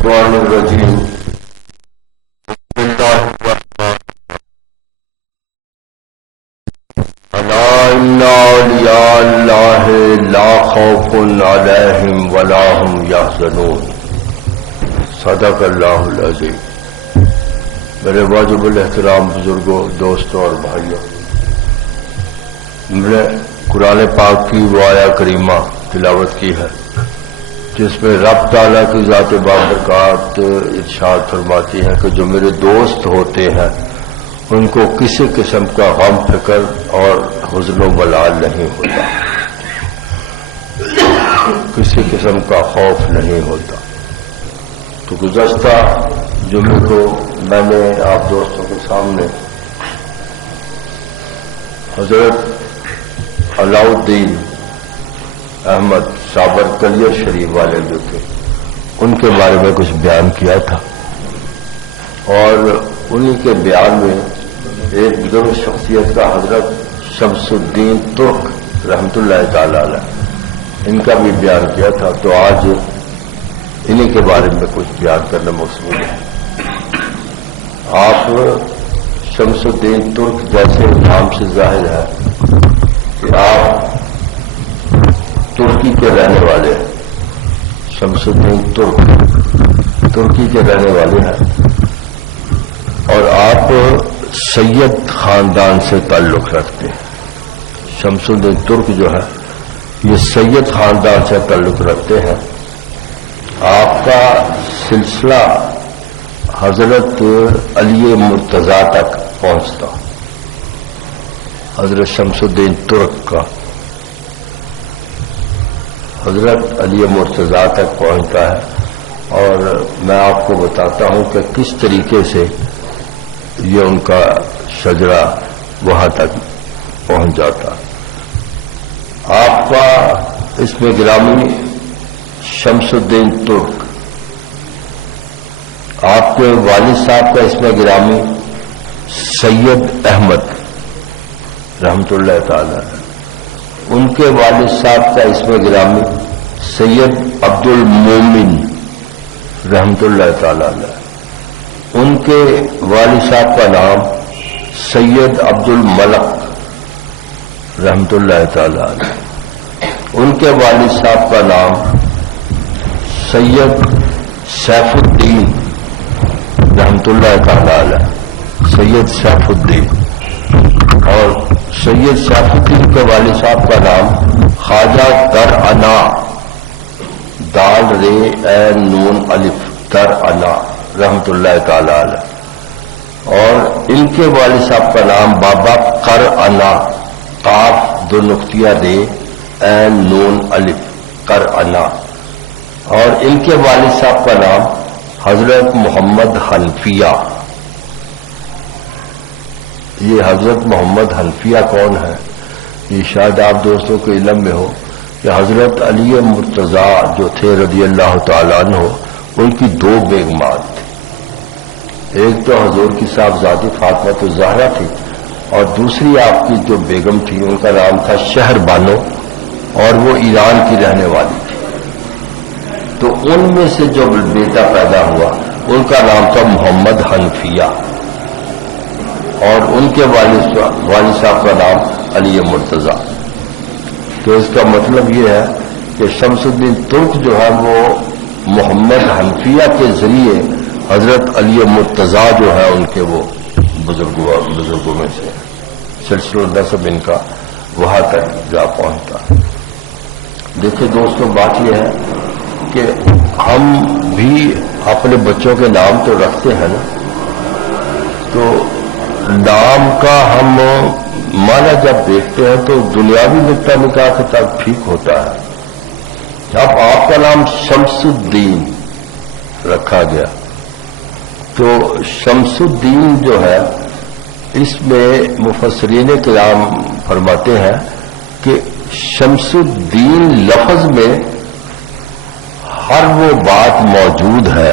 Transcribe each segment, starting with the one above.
الشیطان الرجیم الا ان اولیاء اللہ لا خوف علیہم ولا هم یحزنون. صدق اللہ العظیم. میرے واجب الاحترام بزرگوں، دوستوں اور بھائیوں، میں نے قرآن پاک کی وہ آیہ کریمہ تلاوت کی ہے جس میں رب تعالیٰ کی ذات بابرکات ارشاد فرماتی ہے کہ جو میرے دوست ہوتے ہیں ان کو کسی قسم کا غم فکر اور حزن و ملال نہیں ہوتا، کسی قسم کا خوف نہیں ہوتا. تو گزشتہ جمعے کو میں نے آپ دوستوں کے سامنے حضرت علاء الدین احمد صابر کلیر شریف والے جو تھے ان کے بارے میں کچھ بیان کیا تھا، اور انہی کے بیان میں ایک بزرگ شخصیت کا حضرت شمس الدین ترک رحمۃ اللہ تعالی علیہ ان کا بھی بیان کیا تھا. تو آج انہی کے بارے میں کچھ بیان کرنا مقصود ہے. آپ شمس الدین ترک جیسے نام سے ظاہر ہے کہ آپ ترکی کے رہنے والے ہیں. شمس الدین ترکی کے رہنے والے ہیں اور آپ سید خاندان سے تعلق رکھتے ہیں. شمس الدین ترک جو ہے یہ سید خاندان سے تعلق رکھتے ہیں. آپ کا سلسلہ حضرت علی مرتضیٰ تک پہنچتا. حضرت شمس الدین ترک کا حضرت علی مرتضیٰ تک پہنچتا ہے، اور میں آپ کو بتاتا ہوں کہ کس طریقے سے یہ ان کا شجرہ وہاں تک پہنچ جاتا. آپ کا اس میں گرامی شمس الدین ترک، آپ کے والد صاحب کا اس میں گرامی سید احمد رحمۃ اللہ تعالی، ان کے والد صاحب کا اس میں گرامی سید عبد المومن رحمۃ اللہ تعالی علیہ، ان کے والد صاحب کا نام سید عبد الملک رحمۃ اللہ تعالی علیہ، ان کے والد صاحب کا نام سید سیف الدین رحمۃ اللہ تعالی علیہ، سید سیف الدین. اور سید سیف الدین کے والد صاحب کا نام خواجہ در انا، دال رے عین نون الف در انا رحمۃ اللہ تعالی علیہ. اور ان کے والد صاحب کا نام بابا کر انا، قاف دو نقطہ دے عین نون الف کر انا. اور ان کے والد صاحب کا نام حضرت محمد حنفیہ. یہ حضرت محمد حنفیہ کون ہے؟ یہ شاید آپ دوستوں کے علم میں ہو کہ حضرت علی مرتضیٰ جو تھے رضی اللہ تعالیٰ عنہ، ان کی دو بیگمات تھیں. ایک تو حضور کی صاحبزادی فاطمہ الزہرا تھی، اور دوسری آپ کی جو بیگم تھی ان کا نام تھا شہر بانو، اور وہ ایران کی رہنے والی تھی. تو ان میں سے جو بیٹا پیدا ہوا ان کا نام تھا محمد حنفیہ، اور ان کے والد صاحب کا نام علی مرتضیٰ. تو اس کا مطلب یہ ہے کہ شمس الدین ترک جو ہے وہ محمد حنفیہ کے ذریعے حضرت علی مرتضیٰ جو ہے ان کے وہ بزرگوں میں سے سلسلہ نسب ان کا وہاں تک جا پہنچتا. دیکھیں دوستوں، بات یہ ہے کہ ہم بھی اپنے بچوں کے نام تو رکھتے ہیں نا، تو نام کا ہم معنی جب دیکھتے ہیں تو دنیاوی نقطہ نگاہ سے تک ٹھیک ہوتا ہے. اب آپ کا نام شمس الدین رکھا گیا، تو شمس الدین جو ہے اس میں مفسرین کرام فرماتے ہیں کہ شمس الدین لفظ میں ہر وہ بات موجود ہے.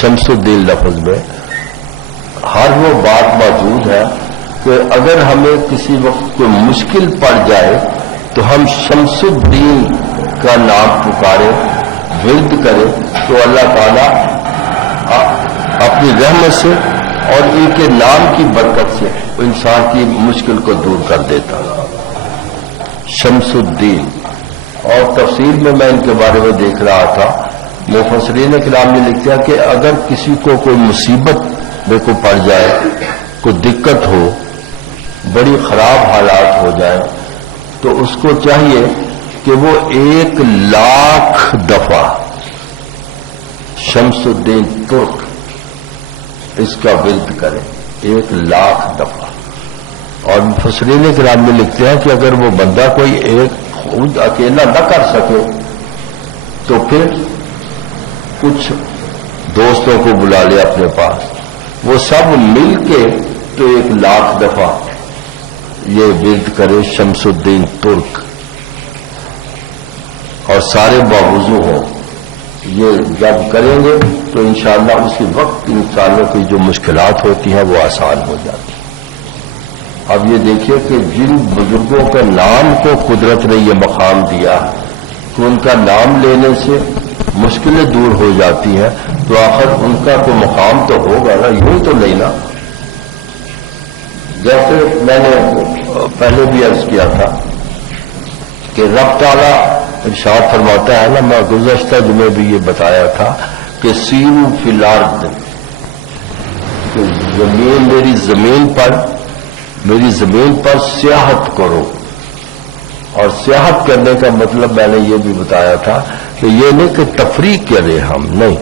شمس الدین لفظ میں ہر وہ بات موجود ہے کہ اگر ہمیں کسی وقت کوئی مشکل پڑ جائے تو ہم شمس الدین کا نام پکارے، ورد کرے تو اللہ تعالیٰ اپنی رحمت سے اور ان کے نام کی برکت سے انسان کی مشکل کو دور کر دیتا. شمس الدین. اور تفسیر میں ان کے بارے میں دیکھ رہا تھا، مفسرین کرام نے لکھا کہ اگر کسی کو کوئی مصیبت میں کو پڑ جائے، کوئی دقت ہو، بڑی خراب حالات ہو جائے، تو اس کو چاہیے کہ وہ 1,00,000 دفعہ شمس الدین ترک اس کا ورد کرے، 1,00,000 دفعہ. اور مفسرین کرام میں لکھتے ہیں کہ اگر وہ بندہ کوئی ایک خود اکیلا نہ کر سکے تو پھر کچھ دوستوں کو بلا لے اپنے پاس، وہ سب مل کے تو 1,00,000 دفعہ یہ ورد کرے شمس الدین ترک، اور سارے باوضو ہوں. یہ جب کریں گے تو انشاءاللہ اسی وقت انسانوں کی جو مشکلات ہوتی ہیں وہ آسان ہو جاتی ہیں. اب یہ دیکھیے کہ جن بزرگوں کے نام کو قدرت نے یہ مقام دیا کہ ان کا نام لینے سے مشکلیں دور ہو جاتی ہیں، تو آخر ان کا کوئی مقام تو ہوگا نا، یوں تو نہیں نا. جیسے میں نے پہلے بھی عرض کیا تھا کہ رب تعالیٰ ارشاد فرماتا ہے نا، میں گزشتہ جمعے بھی یہ بتایا تھا کہ سیروا فی الارض، کہ میری زمین پر سیاحت کرو. اور سیاحت کرنے کا مطلب میں نے یہ بھی بتایا تھا کہ یہ نہیں کہ تفریح کریں ہم، نہیں،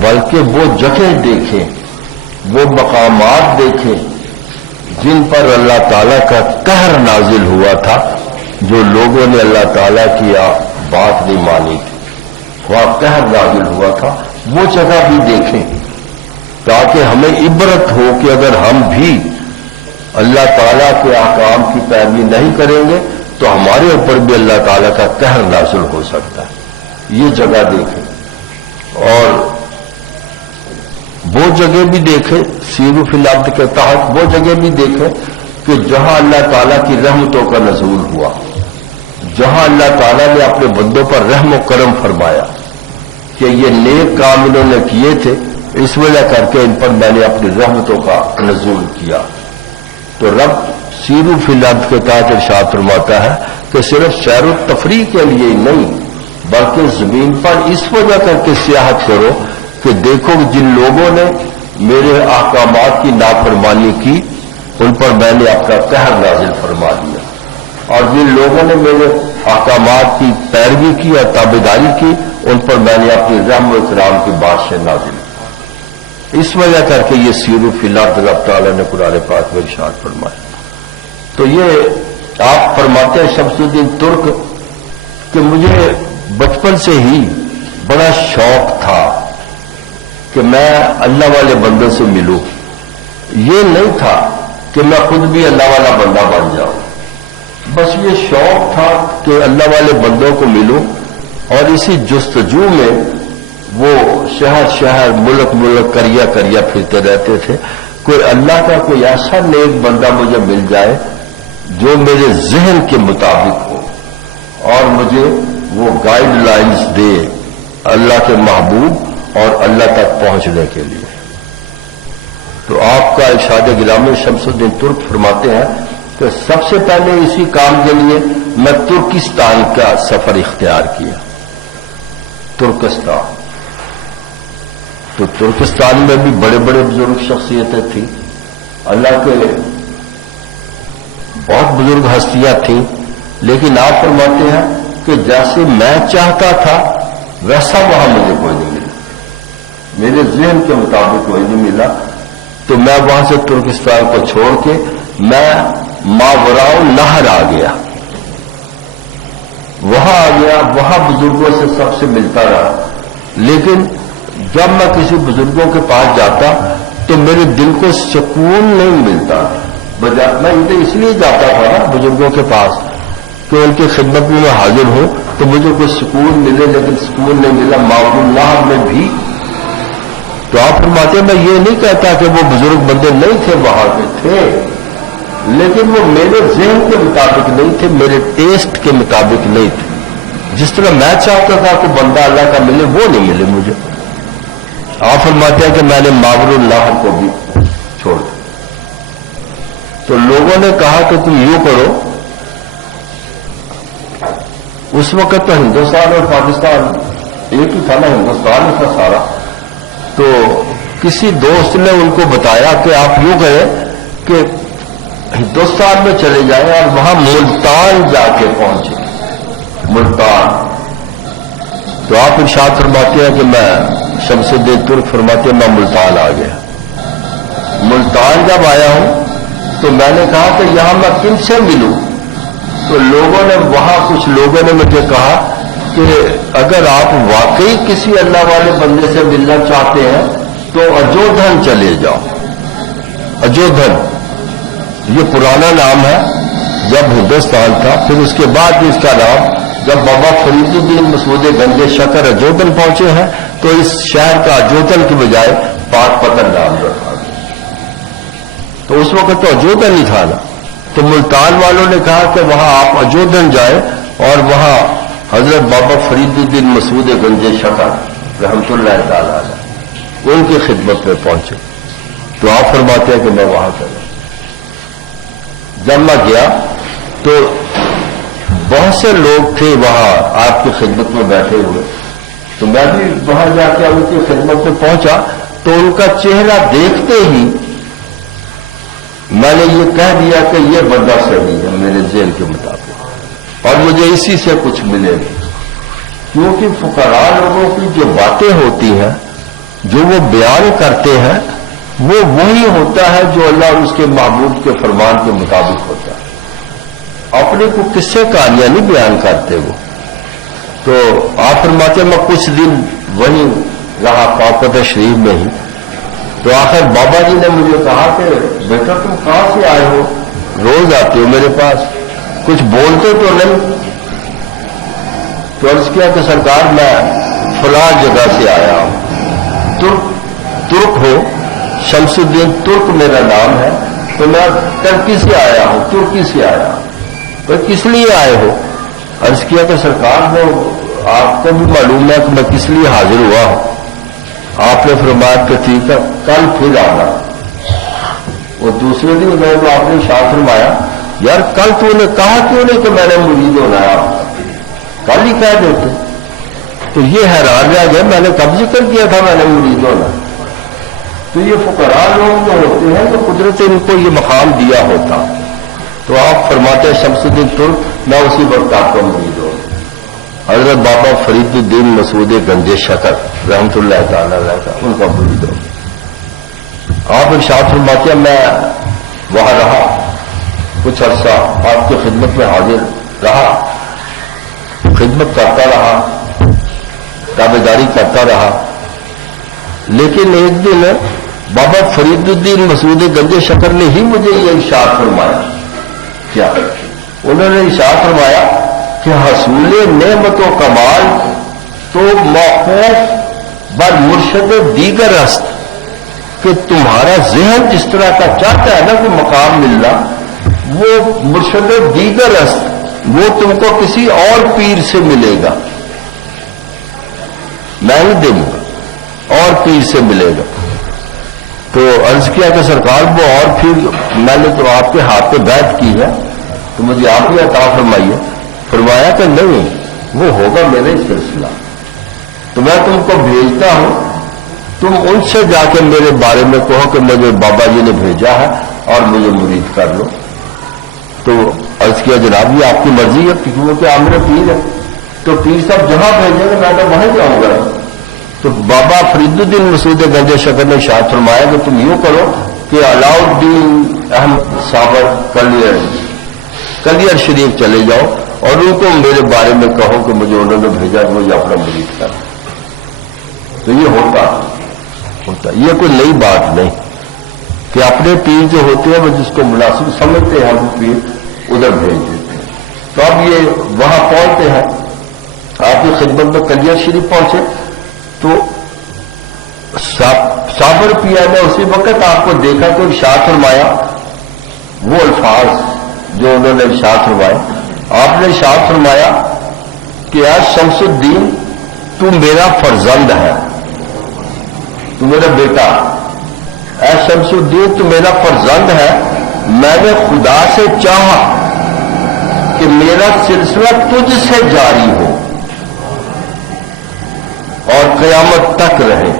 بلکہ وہ جگہ دیکھیں، وہ مقامات دیکھیں جن پر اللہ تعالیٰ کا قہر نازل ہوا تھا، جو لوگوں نے اللہ تعالیٰ کی بات نہیں مانی تھی، وہاں قہر نازل ہوا تھا، وہ جگہ بھی دیکھیں تاکہ ہمیں عبرت ہو کہ اگر ہم بھی اللہ تعالیٰ کے احکام کی پیروی نہیں کریں گے تو ہمارے اوپر بھی اللہ تعالیٰ کا قہر نازل ہو سکتا ہے. یہ جگہ دیکھیں اور وہ جگہ بھی دیکھیں، سیروا فی الارض کے تحت وہ جگہ بھی دیکھیں کہ جہاں اللہ تعالیٰ کی رحمتوں کا نزول ہوا، جہاں اللہ تعالیٰ نے اپنے بندوں پر رحم و کرم فرمایا کہ یہ نیک کام انہوں نے کیے تھے، اس وجہ کر کے ان پر میں نے اپنی رحمتوں کا نزول کیا. تو رب سیروا فی الارض کے تحت ارشاد فرماتا ہے کہ صرف سیر و تفریح کے لیے نہیں بلکہ زمین پر اس وجہ کر کے سیاحت کرو کہ دیکھو جن لوگوں نے میرے احکامات کی نافرمانی کی ان پر میں نے اپنا قہر نازل فرما دیا، اور جن لوگوں نے میرے احکامات کی پیروی کی اور تابعداری کی ان پر میں نے اپنی رحم و اکرام کی بادشاہ نازل کی. اس وجہ کر کے یہ سیروا فی الارض رب تعالیٰ نے قرآن پاک میں ارشاد فرمایا. تو یہ آپ فرماتے ہیں شمس الدین ترک کہ مجھے بچپن سے ہی بڑا شوق تھا کہ میں اللہ والے بندوں سے ملوں. یہ نہیں تھا کہ میں خود بھی اللہ والا بندہ بن جاؤں، بس یہ شوق تھا کہ اللہ والے بندوں کو ملوں. اور اسی جستجو میں وہ شہر شہر ملک ملک کریا کریا پھرتے رہتے تھے. کوئی اللہ کا کوئی ایسا نیک بندہ مجھے مل جائے جو میرے ذہن کے مطابق ہو اور مجھے وہ گائیڈ لائنز دے اللہ کے محبوب اور اللہ تک پہنچنے کے لیے. تو آپ کا ارشاد گرامی شمس الدین ترک فرماتے ہیں کہ سب سے پہلے اسی کام کے لیے میں ترکستان کا سفر اختیار کیا. ترکستان، تو ترکستان میں بھی بڑے بڑے بزرگ شخصیتیں تھیں، اللہ کے بہت بزرگ ہستیاں تھیں، لیکن آپ فرماتے ہیں کہ جیسے میں چاہتا تھا ویسا وہاں مجھے کوئی نہیں ملا، میرے ذہن کے مطابق کوئی نہیں ملا. تو میں وہاں سے ترکستان کو چھوڑ کے میں ماوراء نہر آ گیا، وہاں آ گیا، وہاں بزرگوں سے سب سے ملتا رہا. لیکن جب میں کسی بزرگوں کے پاس جاتا تو میرے دل کو سکون نہیں ملتا. میں اس لیے جاتا تھا نا بزرگوں کے پاس کہ ان کی خدمت میں حاضر ہوں تو مجھے کوئی سکون ملے، لیکن سکون نہیں ملا ماوراء نہر میں بھی. تو آپ فرماتے ہیں میں یہ نہیں کہتا کہ وہ بزرگ بندے نہیں تھے، وہاں پہ تھے، لیکن وہ میرے ذہن کے مطابق نہیں تھے، میرے ٹیسٹ کے مطابق نہیں تھے. جس طرح میں چاہتا تھا کہ بندہ اللہ کا ملے وہ نہیں ملے مجھے. آپ فرماتے ہیں کہ میں نے ماور اللہ کو بھی چھوڑ دیا. تو لوگوں نے کہا کہ تم یوں کرو. اس وقت تو ہندوستان اور پاکستان ایک ہی تھا نا, ہندوستان ہی تھا سارا. تو کسی دوست نے ان کو بتایا کہ آپ یوں کریں کہ ہندوستان میں چلے جائیں اور وہاں ملتان جا کے پہنچے. ملتان. تو آپ ارشاد فرماتے ہیں کہ میں شمس الدین ترک فرماتے ہیں میں ملتان آ گیا. ملتان جب آیا ہوں تو میں نے کہا کہ یہاں میں کن سے ملوں. تو لوگوں نے وہاں کچھ لوگوں نے مجھے کہا کہ اگر آپ واقعی کسی اللہ والے بندے سے ملنا چاہتے ہیں تو اجودھن چلے جاؤ. اجودھن یہ پرانا نام ہے, جب ہندوستان تھا. پھر اس کے بعد اس کا نام جب بابا فرید الدین مسعود گنج شکر اجودھن پہنچے ہیں تو اس شہر کا اجودھن کی بجائے پاک پتن نام رکھا گیا. تو اس وقت تو اجودھن ہی تھا نا. تو ملتان والوں نے کہا کہ وہاں آپ اجودھن جائیں اور وہاں حضرت بابا فرید الدین مسعود گنج شکر رحمت اللہ تعالی علیہ ان کی خدمت میں پہنچے. تو آپ فرماتے ہیں کہ میں وہاں چلا. جب میں گیا تو بہت سے لوگ تھے وہاں آپ کی خدمت میں بیٹھے ہوئے. تو میں بھی وہاں جا کے ان کی خدمت میں پہنچا تو ان کا چہرہ دیکھتے ہی میں نے یہ کہہ دیا کہ یہ بندہ صحیح ہے میرے ذہن کے مطابق اور مجھے اسی سے کچھ ملے گا. کیونکہ فقراء لوگوں کی جو باتیں ہوتی ہیں جو وہ بیان کرتے ہیں وہ وہی ہوتا ہے جو اللہ اور اس کے محبوب کے فرمان کے مطابق ہوتا ہے. اپنے کو قصے کہانیاں نہیں بیان کرتے وہ. تو آپ فرماتے میں کچھ دن وہیں رہا پاک شریف میں ہی. تو آخر بابا جی نے مجھے کہا کہ بیٹا تم کہاں سے آئے ہو, روز آتے ہو میرے پاس, کچھ بولتے تو نہیں. تو عرض کیا کہ سرکار میں فلاں جگہ سے آیا ہوں. ترک ہو, شمس الدین ترک میرا نام ہے. تو میں ترکی سے آیا ہوں, ترکی سے آیا ہوں. تو کس لیے آئے ہو؟ عرض کیا کہ سرکار میں آپ کو بھی معلوم ہے کہ میں کس لیے حاضر ہوا ہوں. آپ نے فرمایا کہ ٹھیک ہے کل پھر آنا. وہ دوسرے دن میں تو آپ نے ارشاد فرمایا یار کل تو نے کہا کیوں نہیں کہ میں نے مرید ہونا ہے, کل ہی کہہ دیتے. تو یہ حیران رہ گیا میں نے کب ذکر کیا تھا میں نے مرید ہونا. تو یہ فقراء لوگ جو ہوتے ہیں تو قدرت ان کو یہ مقام دیا ہوتا. تو آپ فرماتے ہیں شمس الدین ترک میں اسی وقت آپ کا مرید ہوں. حضرت بابا فرید الدین مسعود گنج شکر رحمت اللہ تعالی علیہ کا ان کا مرید ہوں. آپ ارشاد فرماتے ہیں میں وہاں رہا کچھ عرصہ, آپ کی خدمت میں حاضر رہا, خدمت کرتا رہا, تابعداری کرتا رہا. لیکن ایک دن بابا فرید الدین مسعود گنج شکر نے ہی مجھے یہ ارشاد فرمایا. کیا انہوں نے ارشاد فرمایا کہ حصول نعمت و کمال تو موقوف بر مرشد دیگر است, کہ تمہارا ذہن جس طرح کا چاہتا ہے نا کہ مقام ملنا, وہ مرشد دیگر است, وہ تم کو کسی اور پیر سے ملے گا, میں نہیں دوں گا, اور پیر سے ملے گا. تو عرض کیا کہ سرکار وہ اور پھر میں نے تو آپ کے ہاتھ پہ بیعت کی ہے تو مجھے آپ ہی عطا فرمائیے. فرمایا کہ نہیں وہ ہوگا میرا ہی سلسلہ. تو میں تم کو بھیجتا ہوں, تم ان سے جا کے میرے بارے میں کہو کہ مجھے بابا جی نے بھیجا ہے اور مجھے مرید کر لو. تو عرض کیا جناب یہ آپ کی مرضی ہے کیونکہ عامر پیر ہے, تو پیر صاحب جہاں بھیجیں گے میں تو وہیں جاؤں گا. تو بابا فرید الدین مسعود گنج شکر نے ارشاد فرمایا کہ تم یوں کرو کہ علاؤالدین احمد صابر کلیئر شریف چلے جاؤ اور ان کو میرے بارے میں کہو کہ مجھے انہوں نے بھیجا کہ مجھے اپنا مرید کر. تو یہ ہوتا یہ کوئی نئی بات نہیں کہ اپنے پیر جو ہوتے ہیں وہ جس کو مناسب سمجھتے ہیں وہ پیر ادھر بھیج دیتے ہیں. تو اب یہ وہاں پہنچتے ہیں, آپ کی خدمت میں کلیئر شریف پہنچے تو صابر پیا نے اسی وقت آپ کو دیکھا تو ارشاد فرمایا وہ الفاظ جو انہوں نے ارشاد فرمائے. آپ نے ارشاد فرمایا کہ اے شمس الدین تو میرا فرزند ہے، تو میرا بیٹا، اے شمس الدین تو میرا فرزند ہے، میں نے خدا سے چاہا کہ میرا سلسلہ تجھ سے جاری ہو اور قیامت تک رہے۔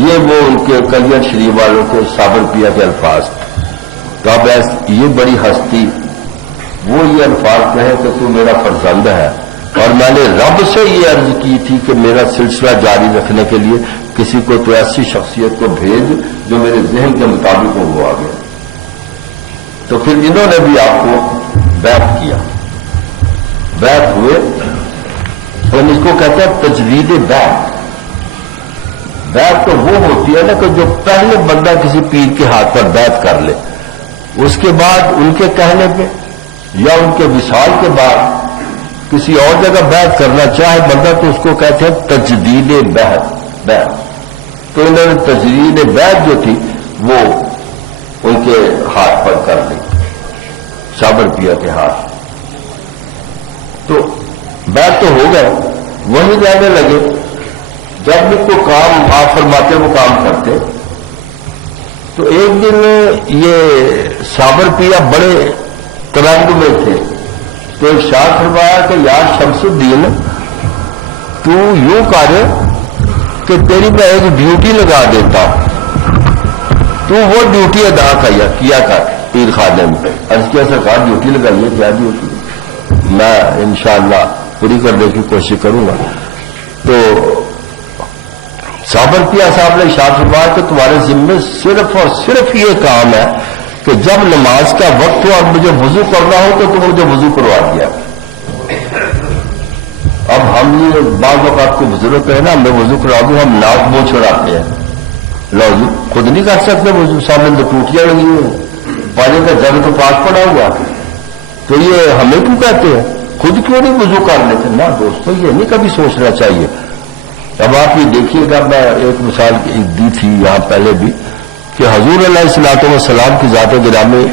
یہ وہ ان کے کلیئر شریف والوں کے صابر پیا کے الفاظ تھے۔ تو اب یہ بڑی ہستی وہ یہ الفاظ کہے کہ تو میرا فرزند ہے، اور میں نے رب سے یہ عرض کی تھی کہ میرا سلسلہ جاری رکھنے کے لیے کسی کو تو ایسی شخصیت کو بھیج جو میرے ذہن کے مطابق وہ آ گیا۔ تو پھر انہوں نے بھی آپ کو بیعت کیا، بیعت ہوئے، ہم اس کو کہتے ہیں تجدید بیعت۔ بیعت تو وہ ہوتی ہے نا کہ جو پہلے بندہ کسی پیر کے ہاتھ پر بیعت کر لے، اس کے بعد ان کے کہنے پہ یا ان کے وصال کے بعد کسی اور جگہ بیعت کرنا چاہے بندہ تو اس کو کہتے ہیں تجدید بیعت۔ تو انہوں نے تجدید بیعت جو تھی وہ ان کے ہاتھ پر کر لی، صابر پیا کے ہاتھ۔ تو بیعت تو ہو گئے، وہی رہنے لگے۔ جب بھی کوئی کام آپ فرماتے وہ کام کرتے، تو ایک دن یہ صابر پیا بڑے ترنگ میں تھے، تو ایک شاہ فرمایا کہ یار شمس الدین تو یوں کر کہ تیری میں ایک ڈیوٹی لگا دیتا، تو وہ ڈیوٹی ادا کیا کر پیر خانے میں۔ عرض کیا سرکار ڈیوٹی لگائیے، کیا ڈیوٹی؟ میں انشاءاللہ پوری کرنے کی کوشش کروں گا۔ تو صابر پیا صاحب نے ارشاد فرمایا کہ تمہارے ذمے صرف اور صرف یہ کام ہے کہ جب نماز کا وقت ہو اور مجھے وضو کرنا ہو تو تم مجھے وضو کروا دیا۔ اب ہم یہ بعض اوقات کو بزرگ ہے نا، ہمیں وضو کروا دوں، ہم ناک منہ چھڑاتے ہیں، لو خود نہیں کر سکتے وضو، سامنے تو ٹوٹیاں لگی ہوئی ہیں، پانی کا جگ تو پاس پڑا ہوا، تو یہ ہمیں کیوں کہتے ہیں؟ خود کیوں نہیں وضو کر لیتے؟ نا دوستو، یہ نہیں کبھی سوچنا چاہیے۔ اب آپ یہ دیکھیے گا، میں ایک مثال دی تھی یہاں پہلے بھی کہ حضور علیہ الصلوۃ والسلام کی ذات گرامی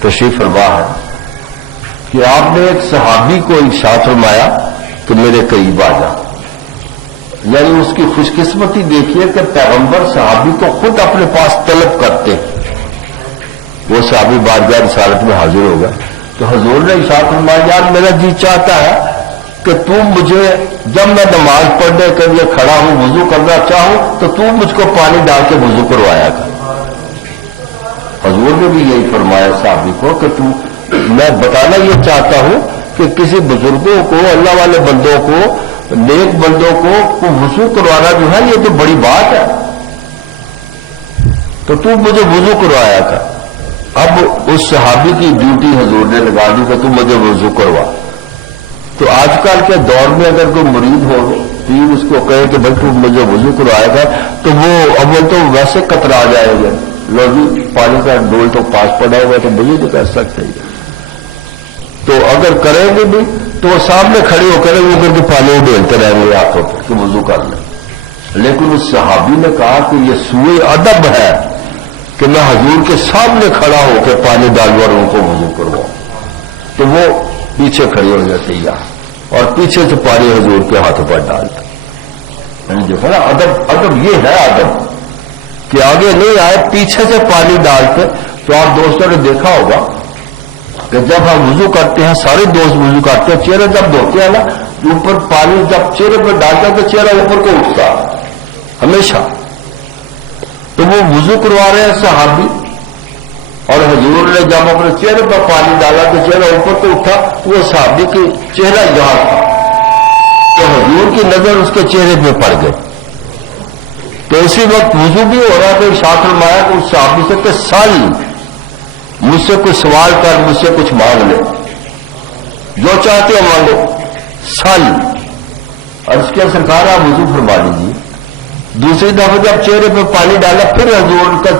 تشریف فرما ہے کہ آپ نے ایک صحابی کو ارشاد فرمایا کہ میرے قریب آ جا۔ یعنی اس کی خوش قسمتی دیکھیے کہ پیغمبر صحابی کو خود اپنے پاس طلب کرتے، وہ صحابی بارگاہ رسالت میں حاضر ہو گئے تو حضور نے ارشاد فرمایا یار میرا جی چاہتا ہے کہ تم مجھے جب میں نماز پڑھنے کے لیے کھڑا ہوں وضو کرنا چاہوں تو تم مجھ کو پانی ڈال کے وضو کروایا کر۔ حضور نے بھی یہی فرمایا صحابی کو کہ میں بتانا یہ چاہتا ہوں کہ کسی بزرگوں کو، اللہ والے بندوں کو، نیک بندوں کو وضو کروانا جو ہے یہ تو بڑی بات ہے، تو تم مجھے وضو کروایا کر۔ اب اس صحابی کی ڈیوٹی حضور نے لگا دی کہ تم مجھے وضو کروا۔ تو آج کل کے دور میں اگر کوئی مرید ہو پیر اس کو کہے کہ بھائی تم مجھے وضو کروائے گا تو وہ اول تو ویسے کترا جائے گا، لو جی پانی کا ڈول تو پاس پڑا ہوا تو مجھے نہیں کر سکتے، تو اگر کریں گے بھی تو وہ سامنے کھڑے ہو کر وہ کر کے پانی ڈولتے رہیں گے ہاتھوں پہ کہ وضو کر لیں۔ لیکن اس صحابی نے کہا کہ یہ سوئے ادب ہے کہ میں حضور کے سامنے کھڑا ہو کے پانی ڈالوں اور ان کو وضو کرواؤں، تو وہ پیچھے کھڑے ہو جاتے یا اور پیچھے سے پانی حضور کے ہاتھوں پر ڈالتا۔ یعنی جو ہے نا ادب یہ ہے ادب کہ آگے نہیں آئے پیچھے سے پانی ڈالتے۔ تو آپ دوستوں نے دیکھا ہوگا کہ جب ہم وضو کرتے ہیں سارے دوست وضو کرتے ہیں، چہرہ جب دھوتے ہیں نا اوپر پانی جب چہرے پر ڈالتا ہے تو چہرہ اوپر کو اٹھتا ہمیشہ، تو وہ وضو کروا رہے ہیں صحابی اور حضور نے جب اپنے چہرے پر پانی ڈالا تو چہرہ اوپر کو اٹھا، وہ صحابی کی چہرہ یہاں تھا تو حضور کی نظر اس کے چہرے پہ پڑ گئی۔ تو اسی وقت وضو بھی ہو رہا تھا، ارشاد فرمایا کہ اس صحابی سے کہ سال مجھ سے کچھ سوال کر، مجھ سے کچھ مانگ لے، جو چاہتے ہیں مانگو، سال۔ عرض کیا سرکار آپ وضو فرما لیجیے۔ دوسری دفعہ جب چہرے پہ پانی ڈالا پھر حضور کا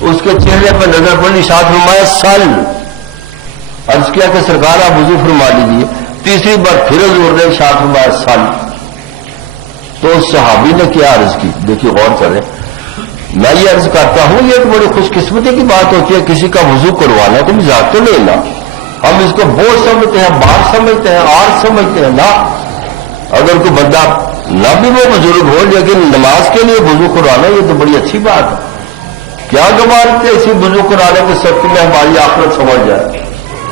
اس کے چہرے پر نظر پڑی، ارشاد فرمایا سال۔ عرض کیا کہ سرکار آپ وضو فرما لیجیے۔ تیسری بار پھر حضور نے ارشاد فرمایا سال۔ تو اس صحابی نے کیا عرض کی، دیکھیے غور کریں، میں یہ عرض کرتا ہوں یہ ایک بڑی خوش قسمتی کی بات ہوتی ہے کسی کا وضو کروانا، تو مزاق تو لینا، ہم اس کو بوجھ سمجھتے ہیں، بار سمجھتے ہیں، آر سمجھتے ہیں نا۔ اگر کوئی بندہ نہ بھی وہ بزرگ ہو لیکن نماز کے لیے وضو کروانا یہ تو بڑی اچھی بات ہے۔ کیا گوارتے اسی وضو کرانے کے سب میں ہماری آخرت سمجھ جائے،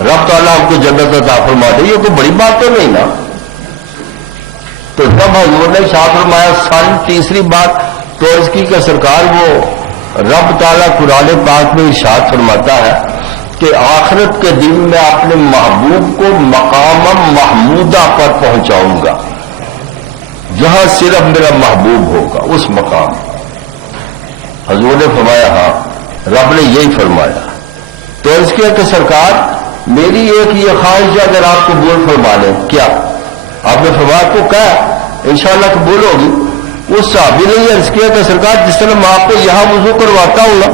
رب تعالیٰ ہم کو جنت عطا فرما دے، یہ کوئی بڑی بات تو نہیں نا۔ تو جب حضور نے ارشاد فرمایا ساری تیسری بات تو اس کی کہ سرکار وہ رب تعالیٰ قرآن پاک میں ارشاد فرماتا ہے کہ آخرت کے دن میں اپنے محبوب کو مقام محمودہ پر پہنچاؤں گا، جہاں صرف میرا محبوب ہوگا، اس مقام۔ حضور نے فرمایا ہاں، رب نے یہی فرمایا۔ تو اس کے کہ سرکار میری ایک یہ خواہش ہے، اگر آپ قبول فرما لیں۔ کیا؟ آپ نے فرمایا کو کہا انشاءاللہ قبول ہوگی۔ اس صحابی نے یہ عرض کیا کہ سرکار جس طرح میں آپ کو یہاں وضو کرواتا ہوں نا،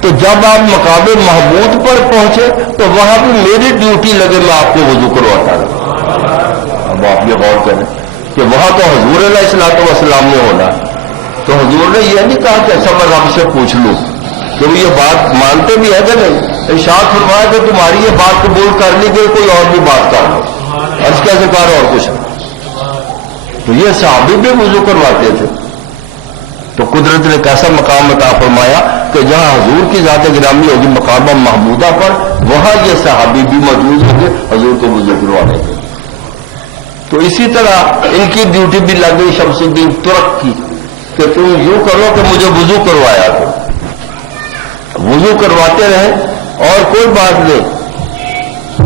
تو جب آپ مقام محمود پر پہنچے تو وہاں بھی میری ڈیوٹی لگے میں آپ کو وضو کرواتا رہا۔ اب آپ یہ غور کریں کہ وہاں تو حضور علیہ الصلوۃ والسلام نے ہونا، تو حضور نے یہ نہیں کہا کہ ایسا میں رب سے پوچھ لوں کہ وہ یہ بات مانتے بھی ہے کہ نہیں۔ ارشاد فرمایا کہ تمہاری یہ بات قبول کر لی گئی، کوئی اور بھی بات کر لو، عرض کیا سرکار اور کچھ نہیں۔ تو یہ صحابی بھی وضو کرواتے تھے۔ تو قدرت نے کیسا مقام عطا فرمایا کہ جہاں حضور کی ذات گرامی ہوگی مقام محمودہ پر، وہاں یہ صحابی بھی موجود ہوں گے حضور کو وضو کروانے کے۔ تو اسی طرح ان کی ڈیوٹی بھی لگ گئی شمس الدین ترک کی کہ تم یوں کرو کہ مجھے وضو کروایا کرو۔ وضو کرواتے رہے اور کوئی بات نہیں،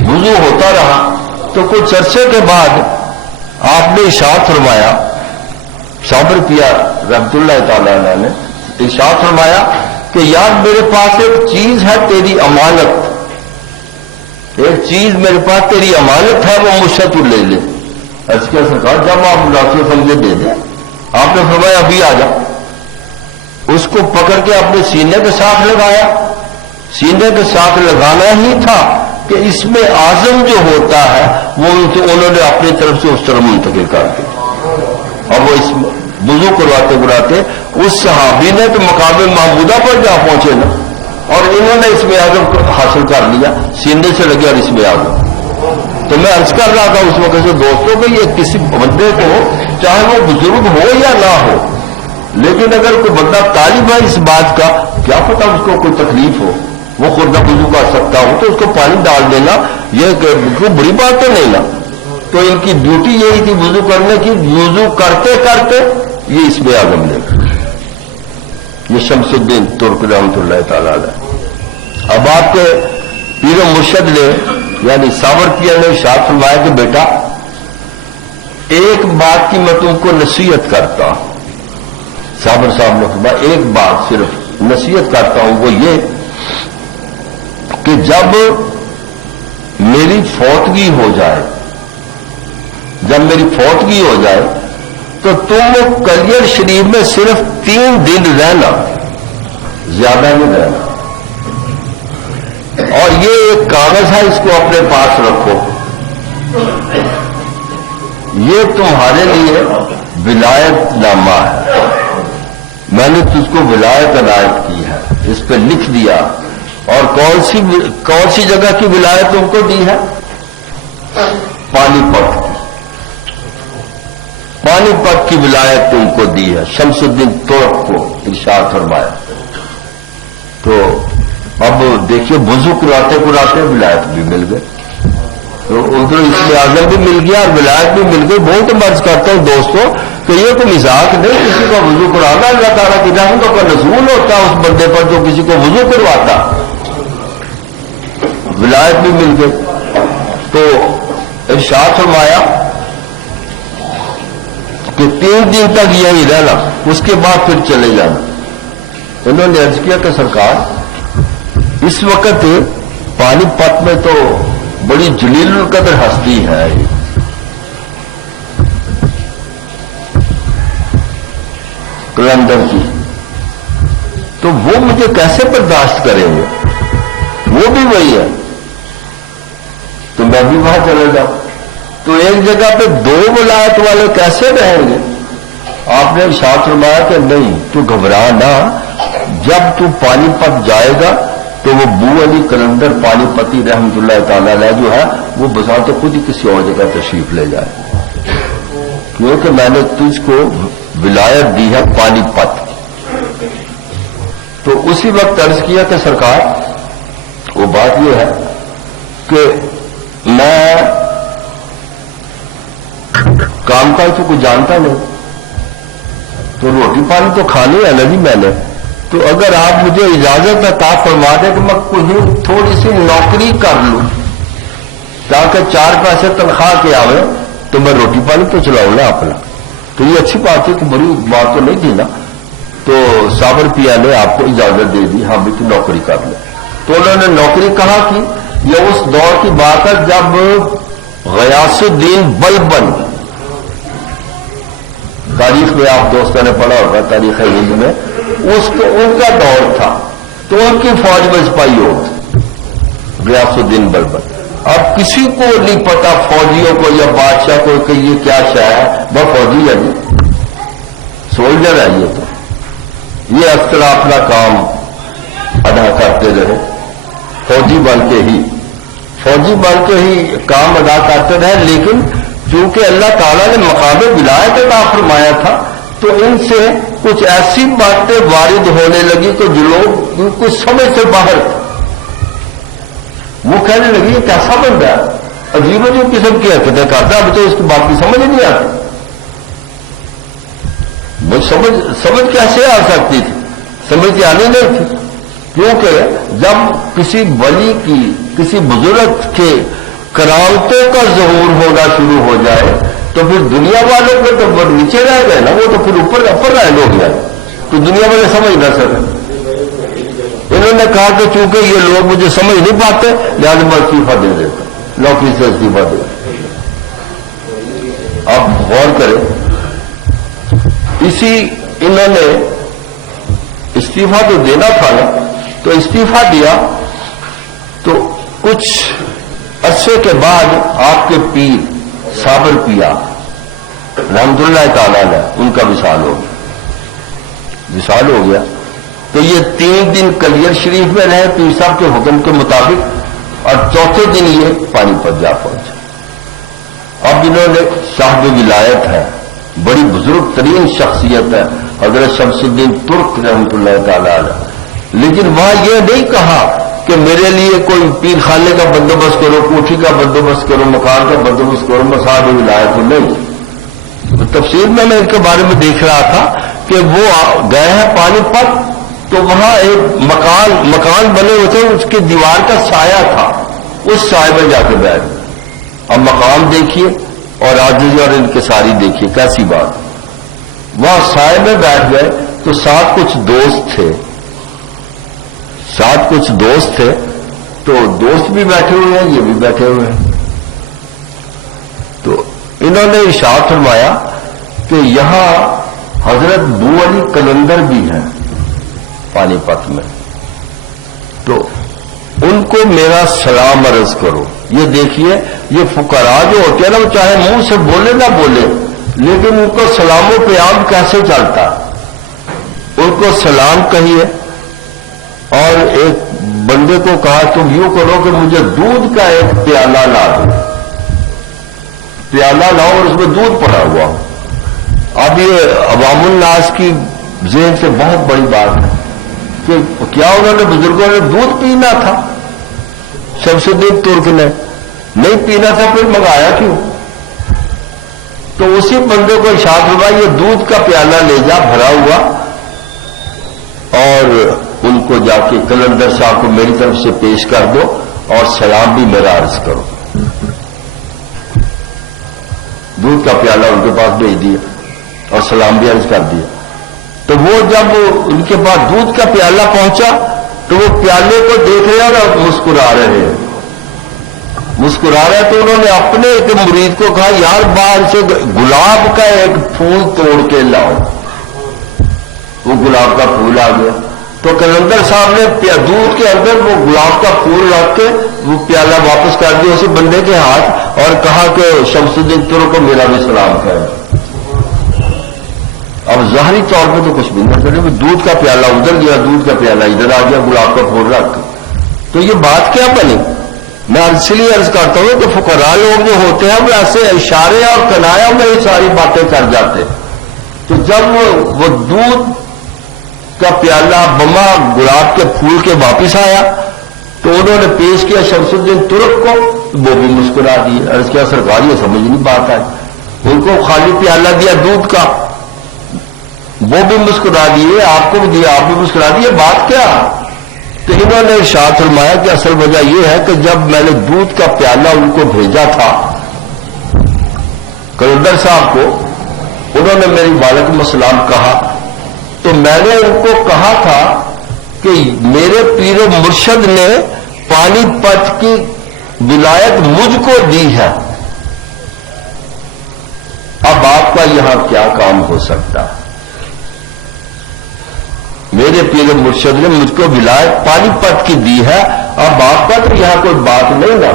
وضو ہوتا رہا۔ تو کچھ عرصے کے بعد آپ نے ارشاد فرمایا، صابر کیا رحمت اللہ تعالیٰ عنہ نے ارشاد فرمایا کہ یار میرے پاس ایک چیز ہے تیری امانت، ایک چیز میرے پاس تیری امانت ہے، وہ مجھ سے تو لے لے۔ عرض کیا سرکار جب آپ مناسب سمجھے دے دیں۔ آپ نے فرمایا ابھی آ جا۔ اس کو پکڑ کے اپنے سینے کے ساتھ لگایا۔ سینے کے ساتھ لگانا ہی تھا کہ اس میں اعظم جو ہوتا ہے وہ انہوں نے اپنی طرف سے اس طرح منتقل کر دیا۔ اور وہ اس وضو کرواتے اس صحابی نے تو مقام محمودہ پر جا پہنچے نا، اور انہوں نے اس میں اعظم حاصل کر لیا، سینے سے لگے اور اس میں اعظم۔ تو میں عرض کر رہا تھا اس وقت سے دوستوں کہ یہ کسی بندے کو چاہے وہ بزرگ ہو یا نہ ہو، لیکن اگر کوئی بندہ طالب ہے اس بات کا، کیا پتہ اس کو کوئی تکلیف ہو، وہ خود نہ وضو کر سکتا ہو تو اس کو پانی ڈال دینا یہ کوئی بری بات تو نہیں نا۔ تو ان کی ڈیوٹی یہی تھی وضو کرنے کی، وضو کرتے کرتے یہ اس میں اعظم لے گئے۔ یہ شمس الدین ترک رحمۃ اللہ تعالی علیہ۔ اب آپ کے پیر و مرشد نے یعنی ساورکیا نے ارشاد فرمایا کہ بیٹا ایک بات کی میں تم کو نصیحت کرتا ہوں۔ صابر صاحب نے فرمایا ایک بات صرف نصیحت کرتا ہوں، وہ یہ کہ جب میری فوتگی ہو جائے، جب میری فوتگی ہو جائے تو تم کلیئر شریف میں صرف 3 دن رہنا، زیادہ نہیں رہنا، اور یہ ایک کاغذ ہے اس کو اپنے پاس رکھو، یہ تمہارے لیے ولایت نامہ ہے، میں نے تجھ کو ولایت عنایت کی ہے، اس پہ لکھ دیا۔ اور کون سی جگہ کی ولایت تم کو دی ہے؟ پانی پت کی، پانی پت کی ولایت تم کو دی ہے، شمس الدین ترک کو ارشاد فرمایا۔ تو اب دیکھیے وضو کراتے ولایت بھی مل گئی، تو ادھر اس میں اعظم بھی مل گیا اور ولایت بھی مل گئی۔ بہت مرض کرتا ہوں دوستوں کہ یہ تو مزاق نہیں، کسی کو وضو کرانا اللہ تعالیٰ کی رحمتوں کا نزول ہوتا ہے اس بندے پر جو کسی کو وضو کرواتا، ولایت بھی مل گئی۔ تو ارشاد فرمایا کہ 3 دن تک یہی رہنا، اس کے بعد پھر چلے جانا۔ انہوں نے عرض کیا کہ سرکار اس وقت پانی پت میں تو بڑی جلیل القدر ہستی ہے، کلندر کی، تو وہ مجھے کیسے برداشت کریں گے؟ وہ بھی وہی ہے تو میں بھی وہاں چلے جاؤں، تو ایک جگہ پہ 2 ولایت والے کیسے رہیں گے؟ آپ نے ارشاد فرمایا کہ نہیں تو گھبرا نہ، جب تو پانی پت جائے گا تو وہ بو علی کلندر پانی پتی رحمت اللہ تعالی علیہ جو ہے وہ بذات خود ہی کسی اور جگہ تشریف لے جائے، کیونکہ میں نے تجھ کو ولایت دی ہے پانی پت. تو اسی وقت عرض کیا کہ سرکار وہ بات یہ ہے کہ میں کام کا تو کچھ جانتا نہیں، تو روٹی پانی تو کھانی ہے نا جی میں نے، تو اگر آپ مجھے اجازت عطا فرما دیں کہ میں کہیں تھوڑی سی نوکری کر لوں تاکہ 4 پیسے تنخواہ کے آوے تو میں روٹی پانی تو چلاؤں نا اپنا. تو یہ اچھی بات ہے کہ بڑی بات تو نہیں تھی نا. تو صابر پیا نے آپ کو اجازت دے دی، ہم بھی تو نوکری کر لیں. تو انہوں نے نوکری کہاں کی؟ یہ اس دور کی بات ہے جب غیاث الدین بلبن، تاریخ میں آپ دوستوں نے پڑھا ہوگا تاریخ ہند میں، ان کا دور تھا. تو ان کی فوج میں سپاہی ہو غیاث الدین بلبن. اب کسی کو نہیں پتا فوجیوں کو یا بادشاہ کو کہ یہ کیا شے ہے، وہ فوجی ہے جی، سولجر ہے. یہ اکثر اپنا کام ادا کرتے رہے، فوجی بن کے ہی کام ادا کرتے رہے. لیکن چونکہ اللہ تعالیٰ نے مقام ولایت عطا فرمایا تھا تو ان سے کچھ ایسی باتیں وارد ہونے لگی کہ جو لوگ کچھ سمجھ سے باہر تھے. وہ کہنے لگی یہ کیسا بندہ ہے، عجیب عجیب قسم کی حرکتیں کرتا ہے، اب تو اس کی بات کی سمجھ نہیں آتی. سمجھ کیسے آ سکتی تھی؟ سمجھ آنی نہیں تھی. کیونکہ جب کسی ولی کی، کسی بزرگ کے کرامتوں کا ظہور ہونا شروع ہو جائے تو پھر دنیا والوں کو تو نیچے رہ گئے نا، وہ تو پھر اوپر رہے ہو گیا، تو دنیا والے سمجھ نہ سکے. انہوں نے کہا کہ چونکہ یہ لوگ مجھے سمجھ نہیں پاتے لہٰذا میں استعفیٰ دے دیتا، نوکری سے استعفیٰ دے دیتا. آپ غور کریں، انہوں نے استعفیٰ تو دینا تھا نا، تو استعفیٰ دیا. تو کچھ عرصے کے بعد آپ کے پیر صابر پیا رحمت اللہ تعالی نے ان کا وصال ہو گیا. تو یہ 3 دن کلیر شریف میں رہے پیر صاحب کے حکم کے مطابق، اور چوتھے دن یہ پانی پت جا پہنچے. اب انہوں نے صاحب ولایت ہے، بڑی بزرگ ترین شخصیت ہے حضرت شمس الدین ترک رحمت اللہ تعالی علیہ. لیکن وہاں یہ نہیں کہا کہ میرے لیے کوئی پیر خانے کا بندوبست کرو، کوٹھی کا بندوبست کرو، مکان کا بندوبست کرو، میں صاحب ولایت ہوں. نہیں، تفسیر میں ان کے بارے میں دیکھ رہا تھا کہ وہ گئے ہیں پانی پت، تو وہاں ایک مکان بنے ہوئے تھے، اس کی دیوار کا سایہ تھا، اس سائے میں جا کے بیٹھ گئے. اب مقام دیکھیے اور عاجزی اور انکساری دیکھیے کیسی بات. وہاں سائے میں بیٹھ گئے تو ساتھ کچھ دوست تھے، تو دوست بھی بیٹھے ہوئے ہیں، یہ بھی بیٹھے ہوئے ہیں. تو انہوں نے ارشاد فرمایا کہ یہاں حضرت بو علی کلندر بھی ہیں پانی پت میں، تو ان کو میرا سلام عرض کرو. یہ دیکھیے، یہ فقراء جو ہوتے ہیں نا، وہ چاہے منہ سے بولے نہ بولے لیکن ان کو سلام و پیام کیسے چلتا. ان کو سلام کہیے. اور ایک بندے کو کہا تم یوں کرو کہ مجھے دودھ کا ایک پیالہ لا دو، پیالہ لاؤ اور اس میں دودھ پڑا ہوا. اب یہ عوام الناس کی ذہن سے بہت بڑی بات ہے کہ کیا انہوں نے بزرگوں نے دودھ پینا تھا؟ شمس الدین ترک نے نہیں پینا تھا، پھر منگایا کیوں؟ تو اسی بندے کو ارشاد ہوا یہ دودھ کا پیالہ لے جا بھرا ہوا، اور ان کو جا کے کلندر صاحب کو میری طرف سے پیش کر دو اور سلام بھی میرا عرض کرو. دودھ کا پیالہ ان کے پاس بھیج دیا اور سلام بھی عرض کر دیا. تو وہ جب ان کے پاس دودھ کا پیالہ پہنچا تو وہ پیالے کو دیکھ رہے اور مسکرا رہے ہیں. تو انہوں نے اپنے ایک مرید کو کہا یار باہر سے گلاب کا ایک پھول توڑ کے لاؤ. وہ گلاب کا پھول آ گیا. تو کلندر صاحب نے دودھ کے اندر وہ گلاب کا پھول رکھ کے وہ پیالہ واپس کر دیا اسی بندے کے ہاتھ اور کہا کہ شمس الدین ترک کو میرا بھی سلام کرے. اب ظاہری طور پہ تو کچھ بھی نہیں کرے، دودھ کا پیالہ ادھر گیا، دودھ کا پیالہ ادھر آ گیا، گلاب کا پھول رکھ. تو یہ بات کیا بنی؟ میں اس لیے عرض کرتا ہوں کہ فقراء لوگ جو ہوتے ہیں وہ ایسے اشارے اور کنایا میں یہ ساری باتیں کر جاتے. تو جب وہ دودھ کا پیالہ بما گلاب کے پھول کے واپس آیا تو انہوں نے پیش کیا شمس الدین ترک کو، وہ بھی مسکرا دیے. عرض کیا سرکار یہ سمجھ نہیں بات آئی. ان کو خالی پیالہ دیا دودھ کا، وہ بھی مسکرا دیے، آپ کو بھی دیا آپ بھی مسکرا دیے، بات کیا؟ تو انہوں نے ارشاد فرمایا کہ اصل وجہ یہ ہے کہ جب میں نے دودھ کا پیالہ ان کو بھیجا تھا کلندر صاحب کو، انہوں نے میری وعلیکم السلام کہا، تو میں نے ان کو کہا تھا کہ میرے پیر و مرشد نے پانی پت کی ولایت مجھ کو دی ہے، اب آپ کا یہاں کیا کام ہو سکتا ہے؟ میرے پیر مرشد نے مجھ کو ولایت پانی پت کی دی ہے، اب آپ کا تو یہاں کوئی بات نہیں نا.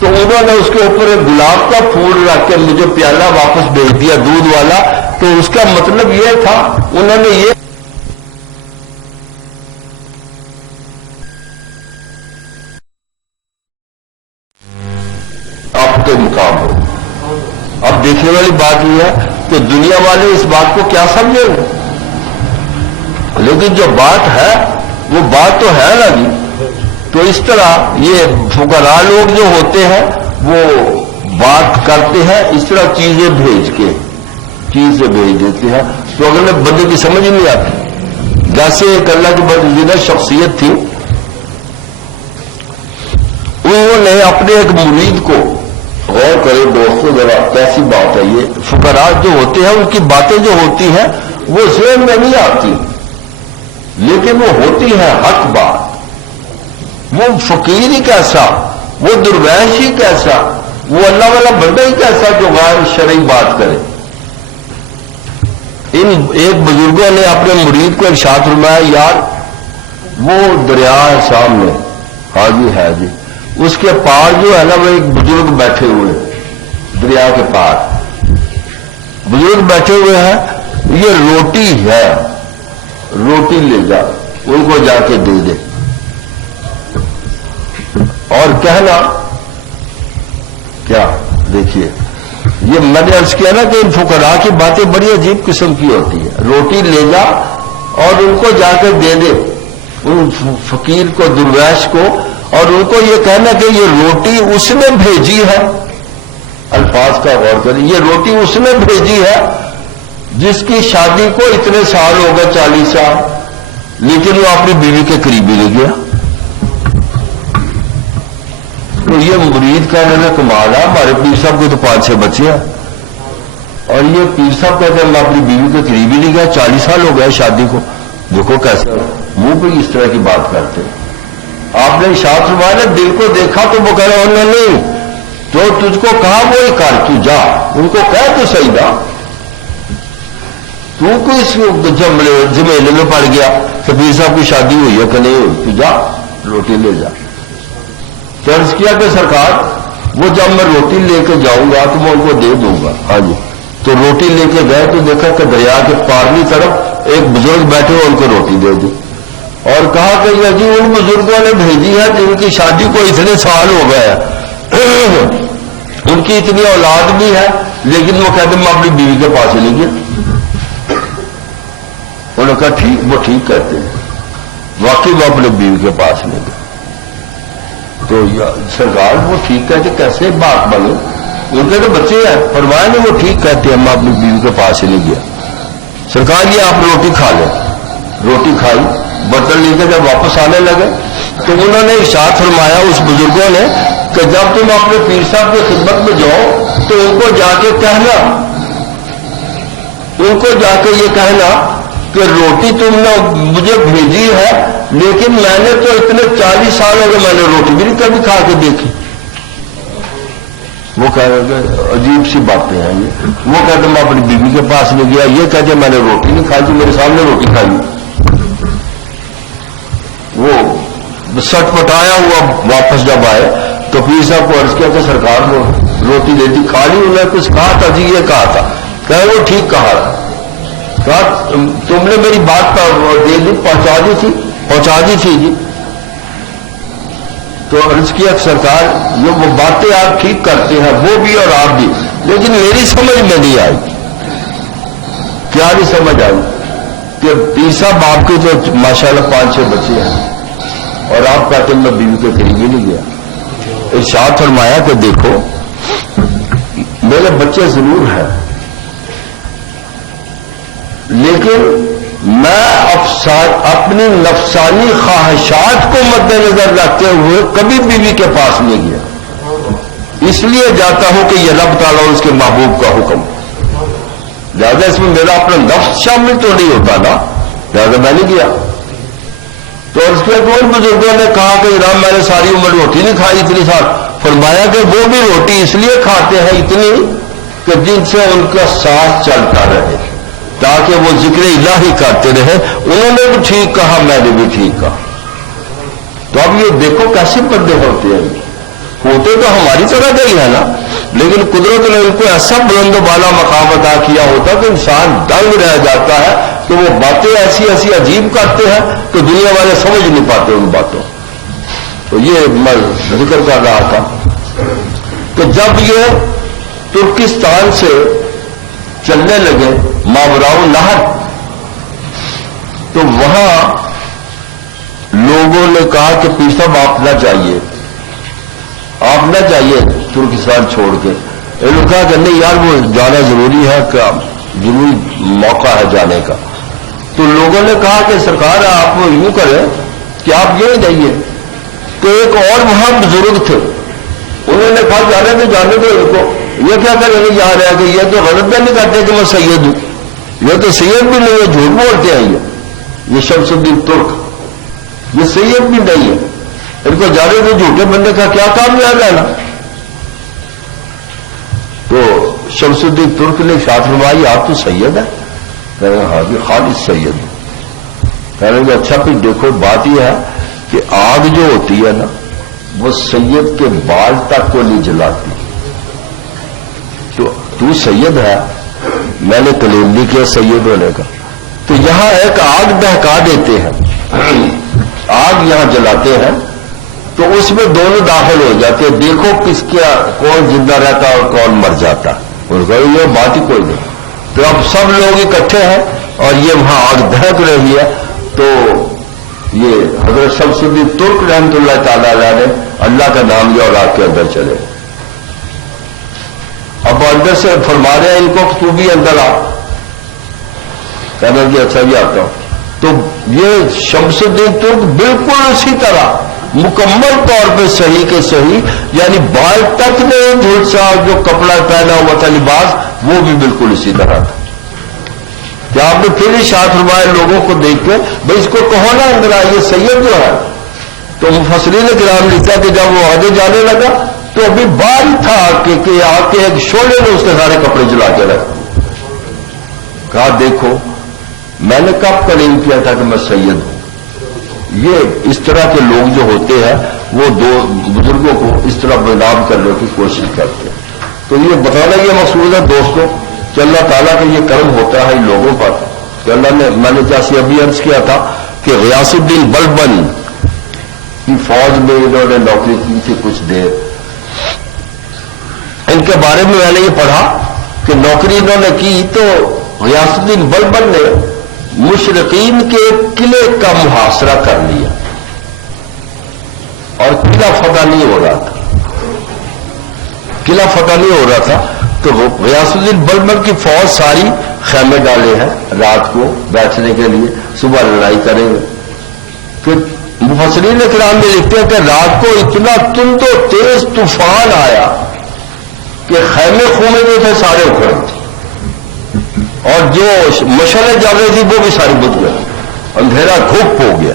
تو انہوں نے اس کے اوپر ایک گلاب کا پھول رکھ کے مجھے پیالہ واپس بھیج دیا دودھ والا. تو اس کا مطلب یہ تھا انہوں نے یہ آپ کے مقام ہو. اب دیکھنے والی بات یہ ہے کہ دنیا والے اس بات کو کیا سمجھیں گے، لیکن جو بات ہے وہ بات تو ہے نا جی. تو اس طرح یہ فقراء لوگ جو ہوتے ہیں وہ بات کرتے ہیں اس طرح چیزیں بھیج کے چیزیں بھیج دیتے ہیں، تو اگلے بندے کی سمجھ نہیں آتی. جیسے ایک اللہ کی بڑی شخصیت تھی، انہوں نے اپنے ایک مرید کو، غور کرے دوستوں ذرا کیسی بات ہے یہ، فقراء جو ہوتے ہیں ان کی باتیں جو ہوتی ہیں وہ ذہن میں نہیں آتی لیکن وہ ہوتی ہے حق بات. وہ فقیر ہی کیسا، وہ درویش ہی کیسا، وہ اللہ والا بندہ ہی کیسا جو غیر شرعی بات کرے. ان ایک بزرگوں نے اپنے مرید کو ارشاد فرمایا، یار وہ دریا ہے سامنے، ہاں جی ہے جی، اس کے پار جو ہے نا وہ ایک بزرگ بیٹھے ہوئے، دریا کے پار بزرگ بیٹھے ہوئے ہیں، یہ روٹی ہے، روٹی لے جا، ان کو جا کے دے دے. اور کہنا کیا، دیکھیے یہ میں نے عرض کیا نا کہ ان فقراء کی باتیں بڑی عجیب قسم کی ہوتی ہے. روٹی لے جا اور ان کو جا کے دے دے، ان فقیر کو، درویش کو، اور ان کو یہ کہنا کہ یہ روٹی اس نے بھیجی ہے. الفاظ کا غور کریں، یہ روٹی اس نے بھیجی ہے جس کی شادی کو اتنے سال ہو گئے، 40 سال، لیکن وہ اپنی بیوی کے قریب ہی نہیں گیا. تو یہ مرید کا میں کمال ہے. ہمارے پیر صاحب کے تو 5-6 بچے ہیں اور یہ پیر صاحب کہتے ہیں میں اپنی بیوی کے قریب ہی نہیں گیا، 40 سال ہو گئے شادی کو. دیکھو کیسے منہ پہ اس طرح کی بات کرتے. آپ نے ارشاد فرمایا نے دل کو دیکھا تو وہ کہہ رہے انہوں نے نہیں، جو تجھ کو کہا وہی کر، تو جا، ان کو کہہ تو صحیح نا. تو کوئی اس جمیلے میں پڑ گیا کہ پیر صاحب کی شادی ہوئی ہے کہ نہیں ہوئی، تو جا روٹی لے جا. تو عرض کیا کہ سرکار وہ جب میں روٹی لے کے جاؤں گا تو میں ان کو دے دوں گا. ہاں جی. تو روٹی لے کے گئے تو دیکھا کہ دریا کے پارلی طرف ایک بزرگ بیٹھے ہوئے، ان کو روٹی دے دی اور کہا کہ یہ جی ان بزرگوں نے بھیجی ہے جن کی شادی کو اتنے سال ہو گئے ہیں، ان کی اتنی اولاد بھی ہے، لیکن وہ کہتے ہیں میں اپنی بیوی کے پاس ہی نہیں گیا. انہوں نے کہا ٹھیک، وہ ٹھیک کہتے ہیں، واقعی وہ اپنے بیوی کے پاس نہیں گئے. تو سرکار وہ ٹھیک کہتے کیسے بات بنے؟ ان کے تو بچے ہیں. فرمایا نہیں وہ ٹھیک کہتے ہیں میں اپنی بیوی کے پاس ہی نہیں گیا. سرکار یہ آپ روٹی کھا لیں. روٹی کھائی، برتن لے کے جب واپس آنے لگے تو انہوں نے ارشاد فرمایا اس بزرگوں نے کہ جب تم اپنے پیر صاحب کی خدمت میں جاؤ تو ان کو جا کے کہنا، ان کو جا کے یہ کہنا کہ روٹی تم نے مجھے بھیجی ہے لیکن میں نے تو اتنے 40 سال ہو گئے میں نے روٹی بھی نہیں کبھی کھا کے دیکھی. وہ کہہ رہے کہ عجیب سی باتیں ہیں یہ. وہ کہتے میں اپنی بیوی کے پاس نہیں گیا، یہ کہتے میں نے روٹی نہیں کھائی، میرے سامنے روٹی کھائی. وہ سٹ پٹایا ہوا واپس جب آئے تو پیر صاحب کو عرض کیا کہ سرکار وہ روٹی دیتی کھا لی. انہوں نے کچھ کہا تھا جی، یہ کہا تھا، کہ وہ ٹھیک کہا تھا، کہا تم نے میری بات دے دی، پہنچا دی تھی جی. تو عرض کیا کہ سرکار یہ وہ باتیں آپ ٹھیک کرتے ہیں وہ بھی اور آپ بھی، لیکن میری سمجھ میں نہیں آئی۔ کیا نہیں سمجھ آئی؟ کہ پیر صاحب آپ کے تو ماشاءاللہ 5-6 بچے ہیں اور آپ کہتے ہیں میں بیوی کے قریب ہی نہیں گیا۔ ارشاد فرمایا کہ دیکھو میرے بچے ضرور ہیں، لیکن میں اپنی نفسانی خواہشات کو مد نظر رکھتے ہوئے کبھی بیوی کے پاس نہیں گیا، اس لیے جاتا ہوں کہ یہ رب تعالیٰ اور اس کے محبوب کا حکم، لہٰذا اس میں میرا اپنا نفس شامل تو نہیں ہوتا نا، لہٰذا میں نہیں گیا۔ تو اس کے کون بزرگوں نے کہا کہ جناب میں نے ساری عمر روٹی نہیں کھائی اتنی سال، فرمایا کہ وہ بھی روٹی اس لیے کھاتے ہیں اتنی کہ جن سے ان کا سانس چلتا رہے، تاکہ وہ ذکر الہی کرتے رہے۔ انہوں نے بھی ٹھیک کہا، میں نے بھی ٹھیک کہا۔ تو اب یہ دیکھو کیسے بندے ہوتے ہیں، ہوتے تو ہماری طرح کا ہی ہے نا، لیکن قدرت نے ان کو ایسا بلند و بالا مقام عطا کیا ہوتا کہ انسان دنگ رہ جاتا ہے کہ وہ باتیں ایسی ایسی عجیب کرتے ہیں کہ دنیا والے سمجھ نہیں پاتے ان باتوں۔ تو یہ میں ذکر کر رہا تھا کہ جب یہ ترکستان سے چلنے لگے ماوراء نہر، تو وہاں لوگوں نے کہا کہ پیر صاحب آپ نہ جائیے، آپ نہ جائیے ترکستان چھوڑ کے۔ انہوں نے کہا کہ نہیں یار وہ جانا ضروری ہے، کہ ضروری موقع ہے جانے کا۔ تو لوگوں نے کہا کہ سرکار آپ یوں کریں کہ آپ یہ جائیے۔ تو ایک اور وہاں بزرگ تھے، انہوں نے کہا جانے دو ان کو، یہ کیا کریں گے جا رہا ہے کہ یہ تو غلط نہیں کرتے کہ میں سید ہوں، یہ تو سید بھی نہیں ہے، جھوٹ بولتے ہیں یہ شمس الدین ترک، یہ سید بھی نہیں ہے، ان کو جانے دو، جھوٹے بندے کا کیا کام یاد ہے نا۔ تو شمس الدین ترک نے ارشاد فرمائی آپ تو سید ہیں؟ کہہ رہے ہاں جی خالص سید ہوں۔ کہہ رہے اچھا پھر دیکھو بات یہ ہے کہ آگ جو ہوتی ہے نا وہ سید کے بال تک کو نہیں جلاتی، تو سید ہے، میں نے کلیم نہیں کیا سید ہونے کا، تو یہاں ایک آگ بہکا دیتے ہیں، آگ یہاں جلاتے ہیں تو اس میں دونوں داخل ہو جاتے ہیں، دیکھو کس کا کون زندہ رہتا اور کون مر جاتا، اور یہ بات ہی کوئی نہیں۔ تو اب سب لوگ اکٹھے ہیں اور یہ وہاں آگ دہک رہی ہے، تو یہ حضرت شمس الدین ترک رحمۃ اللہ تعالی علیہ نے اللہ کا نام لیا اور آگ کے اندر چلے۔ اب اندر سے فرما رہے ہیں ان کو کہ تو بھی اندر آ، کہنا کہ اچھا بھی آتا ہوں۔ تو یہ شمس الدین ترک بالکل اسی طرح مکمل طور پہ صحیح کے صحیح، یعنی بال تک نہیں جھلسا، جو کپڑا پہنا ہوا تھا لباس وہ بھی بالکل اسی طرح تھا۔ کیا آپ نے پھر ارشاد فرمایا لوگوں کو دیکھ کے بھائی اس کو کہو نا اندر آئیے سید جو ہے۔ تو مفسرین کرام لکھا کہ جب وہ آگے جانے لگا تو ابھی بال تھا کہ آ کے ایک شعلے نے اس کے سارے کپڑے جلا کے رکھ، کہا دیکھو میں نے کب کلیم کیا تھا کہ میں سید ہوں۔ یہ اس طرح کے لوگ جو ہوتے ہیں وہ دو بزرگوں کو اس طرح بدنام کرنے کی کوشش کرتے ہیں۔ تو یہ بتانا یہ مقصود ہے دوستوں کہ اللہ تعالیٰ کا یہ کرم ہوتا ہے ان لوگوں پر کہ اللہ نے، میں نے جیسے ابھی عرض کیا تھا کہ غیاث الدین بلبن کی فوج میں انہوں نے نوکری کی تھی کچھ دیر، ان کے بارے میں نے یہ پڑھا کہ نوکری انہوں نے کی تو غیاث الدین بلبن نے مشرقین کے قلعے کا محاصرہ کر لیا اور قلعہ فتح نہیں ہو رہا تھا، تو غیاث الدین بلبن کی فوج ساری خیمے ڈالے ہیں رات کو بیٹھنے کے لیے، صبح لڑائی کریں گے۔ پھر مفسرین کرام میں لکھتے ہیں کہ رات کو اتنا تند و تیز طوفان آیا کہ خیمے خونے جو تھے سارے اکھڑ گئے اور جو مشعلیں جل رہی تھی وہ بھی ساری بجھ گئی، اندھیرا گھپ ہو گیا۔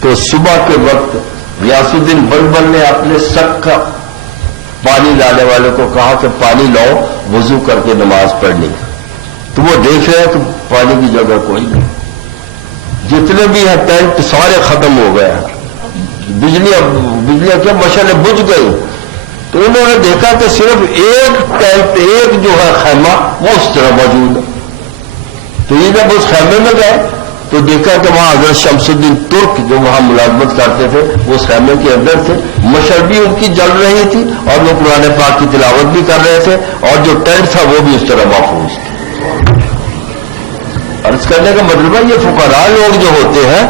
تو صبح کے وقت غیاث الدین بلبن نے اپنے سک کا پانی لانے والے کو کہا کہ پانی لاؤ وضو کر کے نماز پڑھنی، تو وہ دیکھ رہے ہیں کہ پانی کی جگہ کوئی نہیں، جتنے بھی ہیں ٹینٹ سارے ختم ہو گئے ہیں، بجلیاں کیا مشعلیں بجھ گئی۔ تو انہوں نے دیکھا کہ صرف ایک ٹینٹ، ایک جو ہے خیمہ وہ اس طرح موجود ہے۔ تو یہ جب اس خیمے میں گئے تو دیکھا کہ وہاں حضرت شمس الدین ترک جو وہاں ملازمت کرتے تھے وہ اس خیمے کے اندر تھے، مشعل بھی ان کی جل رہی تھی اور وہ قرآن پاک کی تلاوت بھی کر رہے تھے، اور جو ٹینٹ تھا وہ بھی اس طرح محفوظ تھا۔ عرض کرنے کا مطلب ہے یہ فقراء لوگ جو ہوتے ہیں،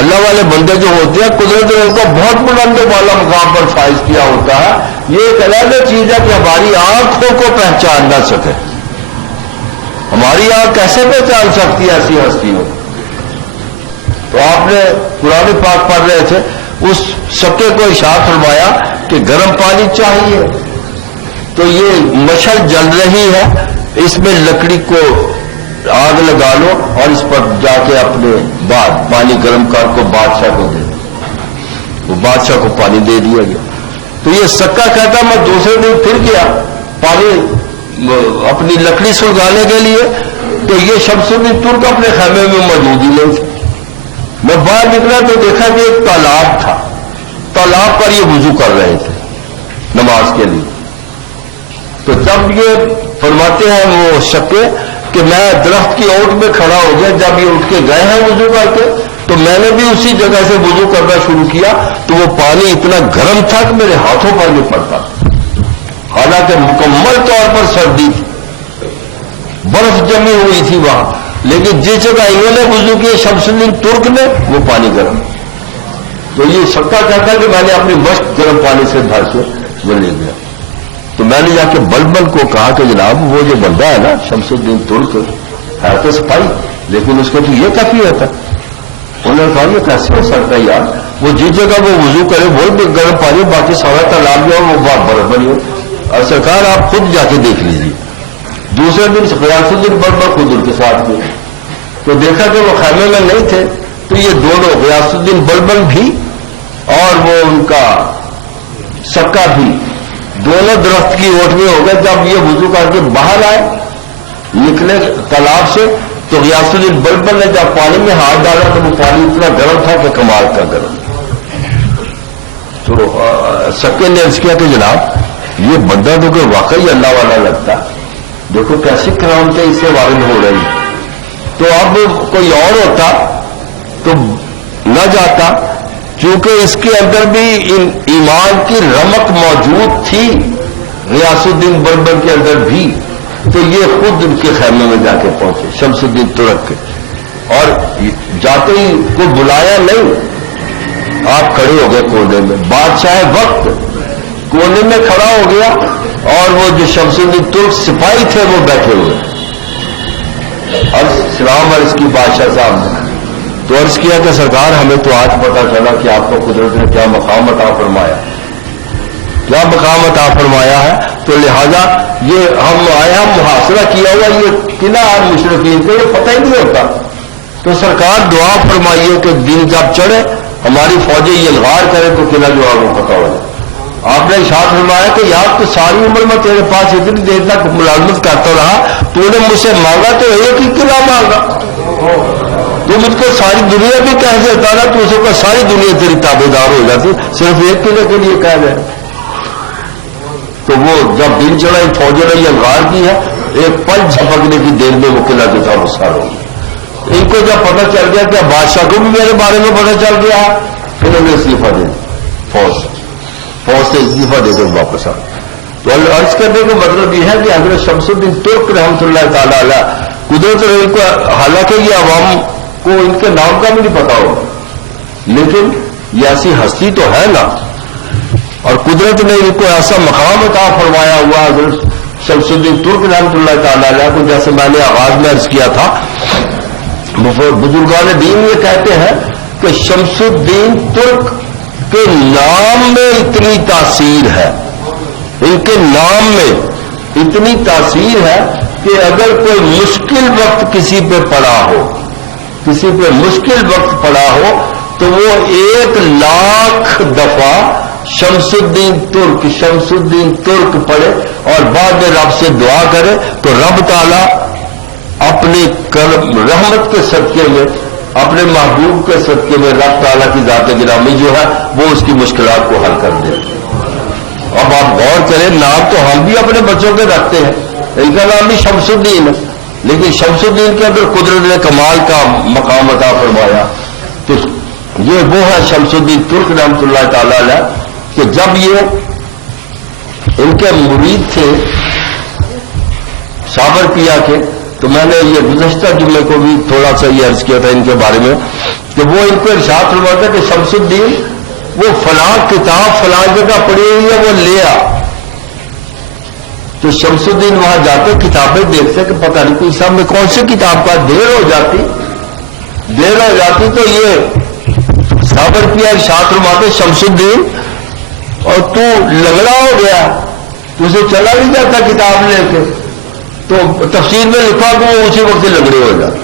اللہ والے بندے جو ہوتے ہیں، قدرت نے ان کو بہت بلند والا مقام پر فائز کیا ہوتا ہے۔ یہ ایک علیحدہ چیز ہے کہ ہماری آنکھوں کو پہچان نہ سکے۔ ہماری آنکھ کیسے پہچان سکتی ہے ایسی ہستیوں؟ تو آپ نے قرآن پاک پڑھ رہے تھے، اس سکے کو ارشاد فرمایا کہ گرم پانی چاہیے، تو یہ مشعل جل رہی ہے، اس میں لکڑی کو آگ لگا لو اور اس پر جا کے اپنے بعد پانی گرم کر کو بادشاہ کو دے دو۔ وہ بادشاہ کو پانی دے دیا گیا۔ تو یہ سکا کہتا میں دوسرے دن پھر گیا پانی اپنی لکڑی سلگانے کے لیے، تو یہ شمس الدین ترک اپنے خیمے میں موجود ہی نہیں تھے۔ میں باہر نکلا تو دیکھا کہ ایک تالاب تھا، تالاب پر یہ وضو کر رہے تھے نماز کے لیے۔ تو جب یہ فرماتے ہیں وہ شکے کہ میں درخت کی اوٹ میں کھڑا ہو گیا، جب یہ اٹھ کے گئے ہیں وضو کر کے تو میں نے بھی اسی جگہ سے وضو کرنا شروع کیا، تو وہ پانی اتنا گرم تھا کہ میرے ہاتھوں پر نہیں پڑتا، حالانکہ مکمل طور پر سردی تھی، برف جمی ہوئی تھی وہاں، لیکن جس جگہ انہوں نے وضو کیا شمس الدین ترک نے، وہ پانی گرم۔ تو یہ سکا کہتا کہ میں نے اپنی مشق گرم پانی سے بھر کے وہ لے گیا۔ تو میں نے جا کے بلبل کو کہا کہ جناب وہ جو بندہ ہے نا شمس الدین ترک ہے تو سپاہی، لیکن اس کو تو یہ کافی ہوتا۔ انہوں نے کہا یہ کیسے ہو سکتا ہے یار، وہ جس جگہ وہ وضو کرے وہ گرم پانی، باقی سارا تالاب جو وہ برف بنی ہو۔ اور سرکار آپ خود جا کے دیکھ لیجیے۔ دوسرے دن غیاث الدین بلبل خود ان کے ساتھ گئے تو دیکھا کہ وہ خیمے میں نہیں تھے، تو یہ دونوں غیاث الدین بلبل بھی اور وہ ان کا سکا بھی دونوں درخت کی اوٹ میں ہو گئے۔ جب یہ وضو کر کے باہر آئے نکلے تالاب سے تو غیاث الدین بلبل نے جب پانی میں ہاتھ ڈالا تو وہ پانی اتنا گرم تھا کہ کمال کا گرم۔ تو سکے نے عرض کیا کہ جناب یہ بندہ تو کہ واقعی اللہ والا لگتا، دیکھو کیسی کرامتیں اس سے وارد ہو رہی۔ تو اب کوئی اور ہوتا تو نہ جاتا، کیونکہ اس کے اندر بھی ایمان کی رمق موجود تھی غیاث الدین بلبل کے اندر بھی، تو یہ خود ان کے خیمے میں جا کے پہنچے شمس الدین ترک کے، اور جاتے ہی کو بلایا نہیں، آپ کھڑے ہو گئے کونے میں، بادشاہ وقت کونے میں کھڑا ہو گیا، اور وہ جو شمس الدین ترک سپاہی تھے وہ بیٹھے ہوئے، اور سلام عرض کی بادشاہ صاحب نے۔ تو عرض کیا کہ سرکار ہمیں تو آج پتا چلا کہ آپ کو قدرت نے کیا مقام عطا فرمایا، کیا مقام عطا فرمایا ہے، تو لہذا یہ ہم آیا محاصرہ کیا ہوا یہ قلعہ اور مشرقین کو یہ پتہ ہی نہیں ہوتا، تو سرکار دعا فرمائیے کہ دن جب چڑھے ہماری فوجیں یہ الغار کرے تو قلعہ جو ہے وہ پتہ ہو جائے۔ آپ نے ارشاد فرمایا کہ یار تو ساری عمر میں تیرے پاس اتنی دیر تک ملازمت کرتا رہا، تو نے مجھ سے مانگا تو ایک ہی قلعہ مانگا، تو مجھ کو ساری دنیا بھی کہہ دیتا نا تو اسے کو ساری دنیا تیری تابع دار ہو جاتی، صرف ایک قلعے کے لیے کہہ رہے۔ تو وہ جب دن چڑھا ان فوجوں نے یہ الغار کی ہے، ایک پل جھپکنے کی دیر میں وہ قلعہ جو تھا وہ سار ہو گیا۔ ان کو جب پتہ چل گیا کہ بادشاہ کو بھی میرے بارے میں پتہ چل گیا، انہوں نے استعفیٰ دے دیا، فوج سے استعفیٰ دے کر واپس آ۔ تو عرض کرنے کا مطلب یہ ہے کہ حضرت شمس الدین ترک رحمۃ اللہ تعالی علیہ قدرت نے ان کو، حالانکہ یہ عوام کو ان کے نام کا بھی نہیں پتا ہوگا، لیکن یہ ایسی ہستی تو ہے نا، اور قدرت نے ان کو ایسا مقام عطا فرمایا ہوا حضرت شمس الدین ترک رحمۃ اللہ تعالی علیہ کو، جیسے میں نے آغاز میں عرض کیا تھا، بزرگان دین یہ کہتے ہیں کہ شمس الدین ترک کے نام میں اتنی تاثیر ہے، ان کے نام میں اتنی تاثیر ہے کہ اگر کوئی مشکل وقت کسی پہ پڑا ہو، کسی پہ مشکل وقت پڑا ہو، تو وہ 1,00,000 دفعہ شمس الدین ترک پڑھے اور بعد میں رب سے دعا کرے، تو رب تعالیٰ اپنی رحمت کے صدقے میں، اپنے محبوب کے صدقے میں، رب تعالیٰ کی ذات گرامی جو ہے وہ اس کی مشکلات کو حل کر دے۔ اب آپ غور کریں، نام تو ہم بھی اپنے بچوں کے رکھتے ہیں، ان کا نام بھی شمس الدین ہے، لیکن شمس الدین کے اندر قدرت نے کمال کا مقام عطا فرمایا. تو یہ وہ ہے شمس الدین ترک رحمۃ اللہ تعالی علیہ کہ جب یہ ان کے مرید تھے ساورکیا کے، تو میں نے یہ گزشتہ جمعے کو بھی تھوڑا سا یہ عرض کیا تھا ان کے بارے میں کہ وہ ان کو ارشاد فرماتا کہ شمس الدین وہ فلاں کتاب فلاں جگہ پڑھی ہوئی ہے وہ لے آ. تو شمس الدین وہاں جاتے کتابیں دیکھتے کہ پتہ نہیں کوئی صاحب میں کون سی کتاب کا دیر ہو جاتی تو یہ ساورکیا ارشاد فرماتے شمس الدین اور تو لنگڑا ہو گیا، تجھے چلا نہیں جاتا کتاب لے کے. تو تفسیر میں لکھا کہ وہ اسی وقت لنگڑے ہو جاتے.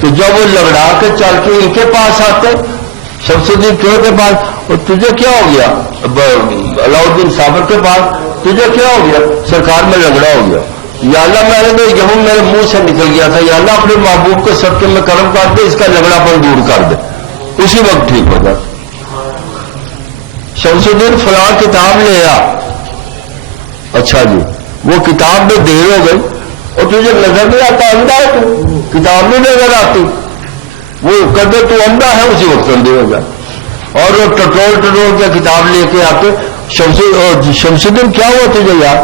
تو جب وہ لگڑا کے چل کے ان کے پاس آتے شمس الدین کے پاس، اور تجھے کیا ہو گیا علاؤدین صابر کے پاس، تجھے کیا ہو گیا؟ سرکار میں لنگڑا ہو گیا. یا اللہ میں نے تو یہاں میرے منہ سے نکل گیا تھا، یا اللہ اپنے محبوب کے صدقے میں کرم کر دے، اس کا لنگڑا پن دور کر دے. اسی وقت ٹھیک ہو جاتا. شمس الدین فلاں کتاب لے آ. اچھا جی، وہ کتاب میں دیر ہو گئی اور تجھے نظر نہیں آتا، اندھا ہے تو کتاب نہیں نظر آتی، وہ کدے تو اندھا ہے اسی وقت اندھے ہو جائے. اور وہ ٹٹول کے کتاب لے کے آتے شمس الدین کیا ہوا تجھے یار؟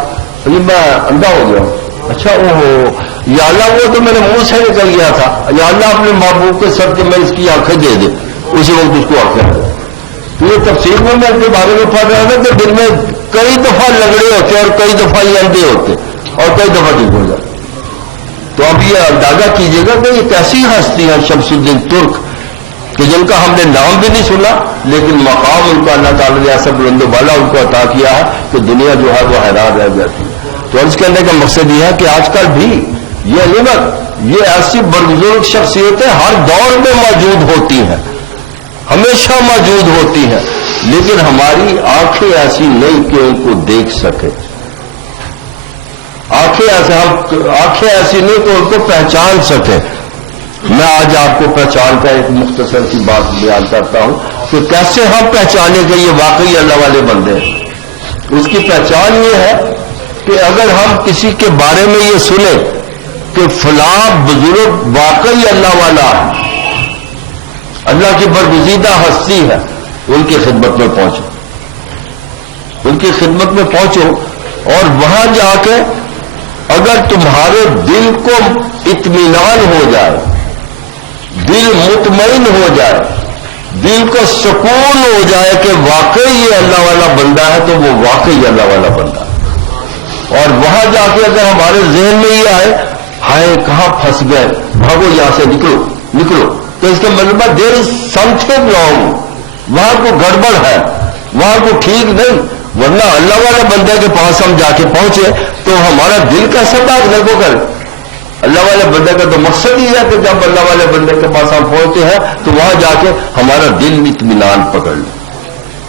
میں اندھا ہو گیا. اچھا یا اللہ وہ تو میرے منہ سے نکل گیا تھا، یا اللہ اپنے محبوب کے صدقے میں اس کی آنکھیں دے دے. اسی وقت اس کو آنکھیں دے. تو یہ تفسیر میں ان کے بارے میں پڑھ رہا تھا کہ دن میں کئی دفعہ لنگڑے ہوتے اور کئی دفعہ یہ اندھے ہوتے اور کئی دفعہ ٹھیک ہو جاتے. تو اب یہ اندازہ کیجیے گا کہ یہ کیسی ہستی ہے شمس الدین ترک کہ جن کا ہم نے نام بھی نہیں سنا، لیکن مقام ان کا اللہ تعالیٰ نے ایسا بلند و بالا ان کو عطا کیا ہے کہ دنیا جو ہے وہ حیران رہ جاتی ہے. تو عرض کرنے کا مقصد یہ ہے کہ آج کل بھی یہ نعمت، یہ ایسی بربزرگ شخصیتیں ہر دور میں موجود ہوتی ہیں، ہمیشہ موجود ہوتی ہیں، لیکن ہماری آنکھیں ایسی نہیں کہ ان کو دیکھ سکے. آنکھیں ایسی نہیں کہ ان کو پہچان سکے. میں آج آپ کو پہچان کا ایک مختصر سی بات بیان کرتا ہوں کہ کیسے ہم پہچانے کہ یہ واقعی اللہ والے بندے ہیں. اس کی پہچان یہ ہے کہ اگر ہم کسی کے بارے میں یہ سنیں کہ فلاں بزرگ واقعی اللہ والا ہے، اللہ کی برگزیدہ ہستی ہے، ان کی خدمت میں پہنچو اور وہاں جا کے اگر تمہارے دل کو اطمینان ہو جائے، دل مطمئن ہو جائے، دل کو سکون ہو جائے کہ واقعی یہ اللہ والا بندہ ہے، تو وہ واقعی اللہ والا بندہ ہے. اور وہاں جا کے اگر ہمارے ذہن میں یہ آئے ہائے کہاں پھنس گئے، بھاگو یہاں سے نکلو، تو اس کا مطلب دیر از سم تھنگ رانگ، وہاں کو گڑبڑ ہے، وہاں کو ٹھیک نہیں. ورنہ اللہ والے بندے کے پاس ہم جا کے پہنچے تو ہمارا دل کیسا بھاگنے کو کرے. اللہ والے بندے کا تو مقصد ہی ہے کہ جب اللہ والے بندے کے پاس ہم پہنچتے ہیں تو وہاں جا کے ہمارا دل اطمینان پکڑ لے.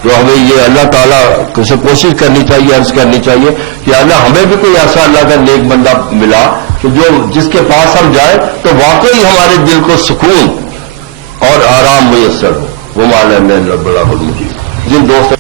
تو ہمیں یہ اللہ تعالیٰ سے کوشش کرنی چاہیے، عرض کرنی چاہیے کہ اللہ ہمیں بھی کوئی ایسا اللہ کا نیک بندہ ملا کہ جس کے پاس ہم جائیں تو واقعی ہمارے دل کو سکون اور آرام میسر ہو. وہ مالا میں بڑا جن دوست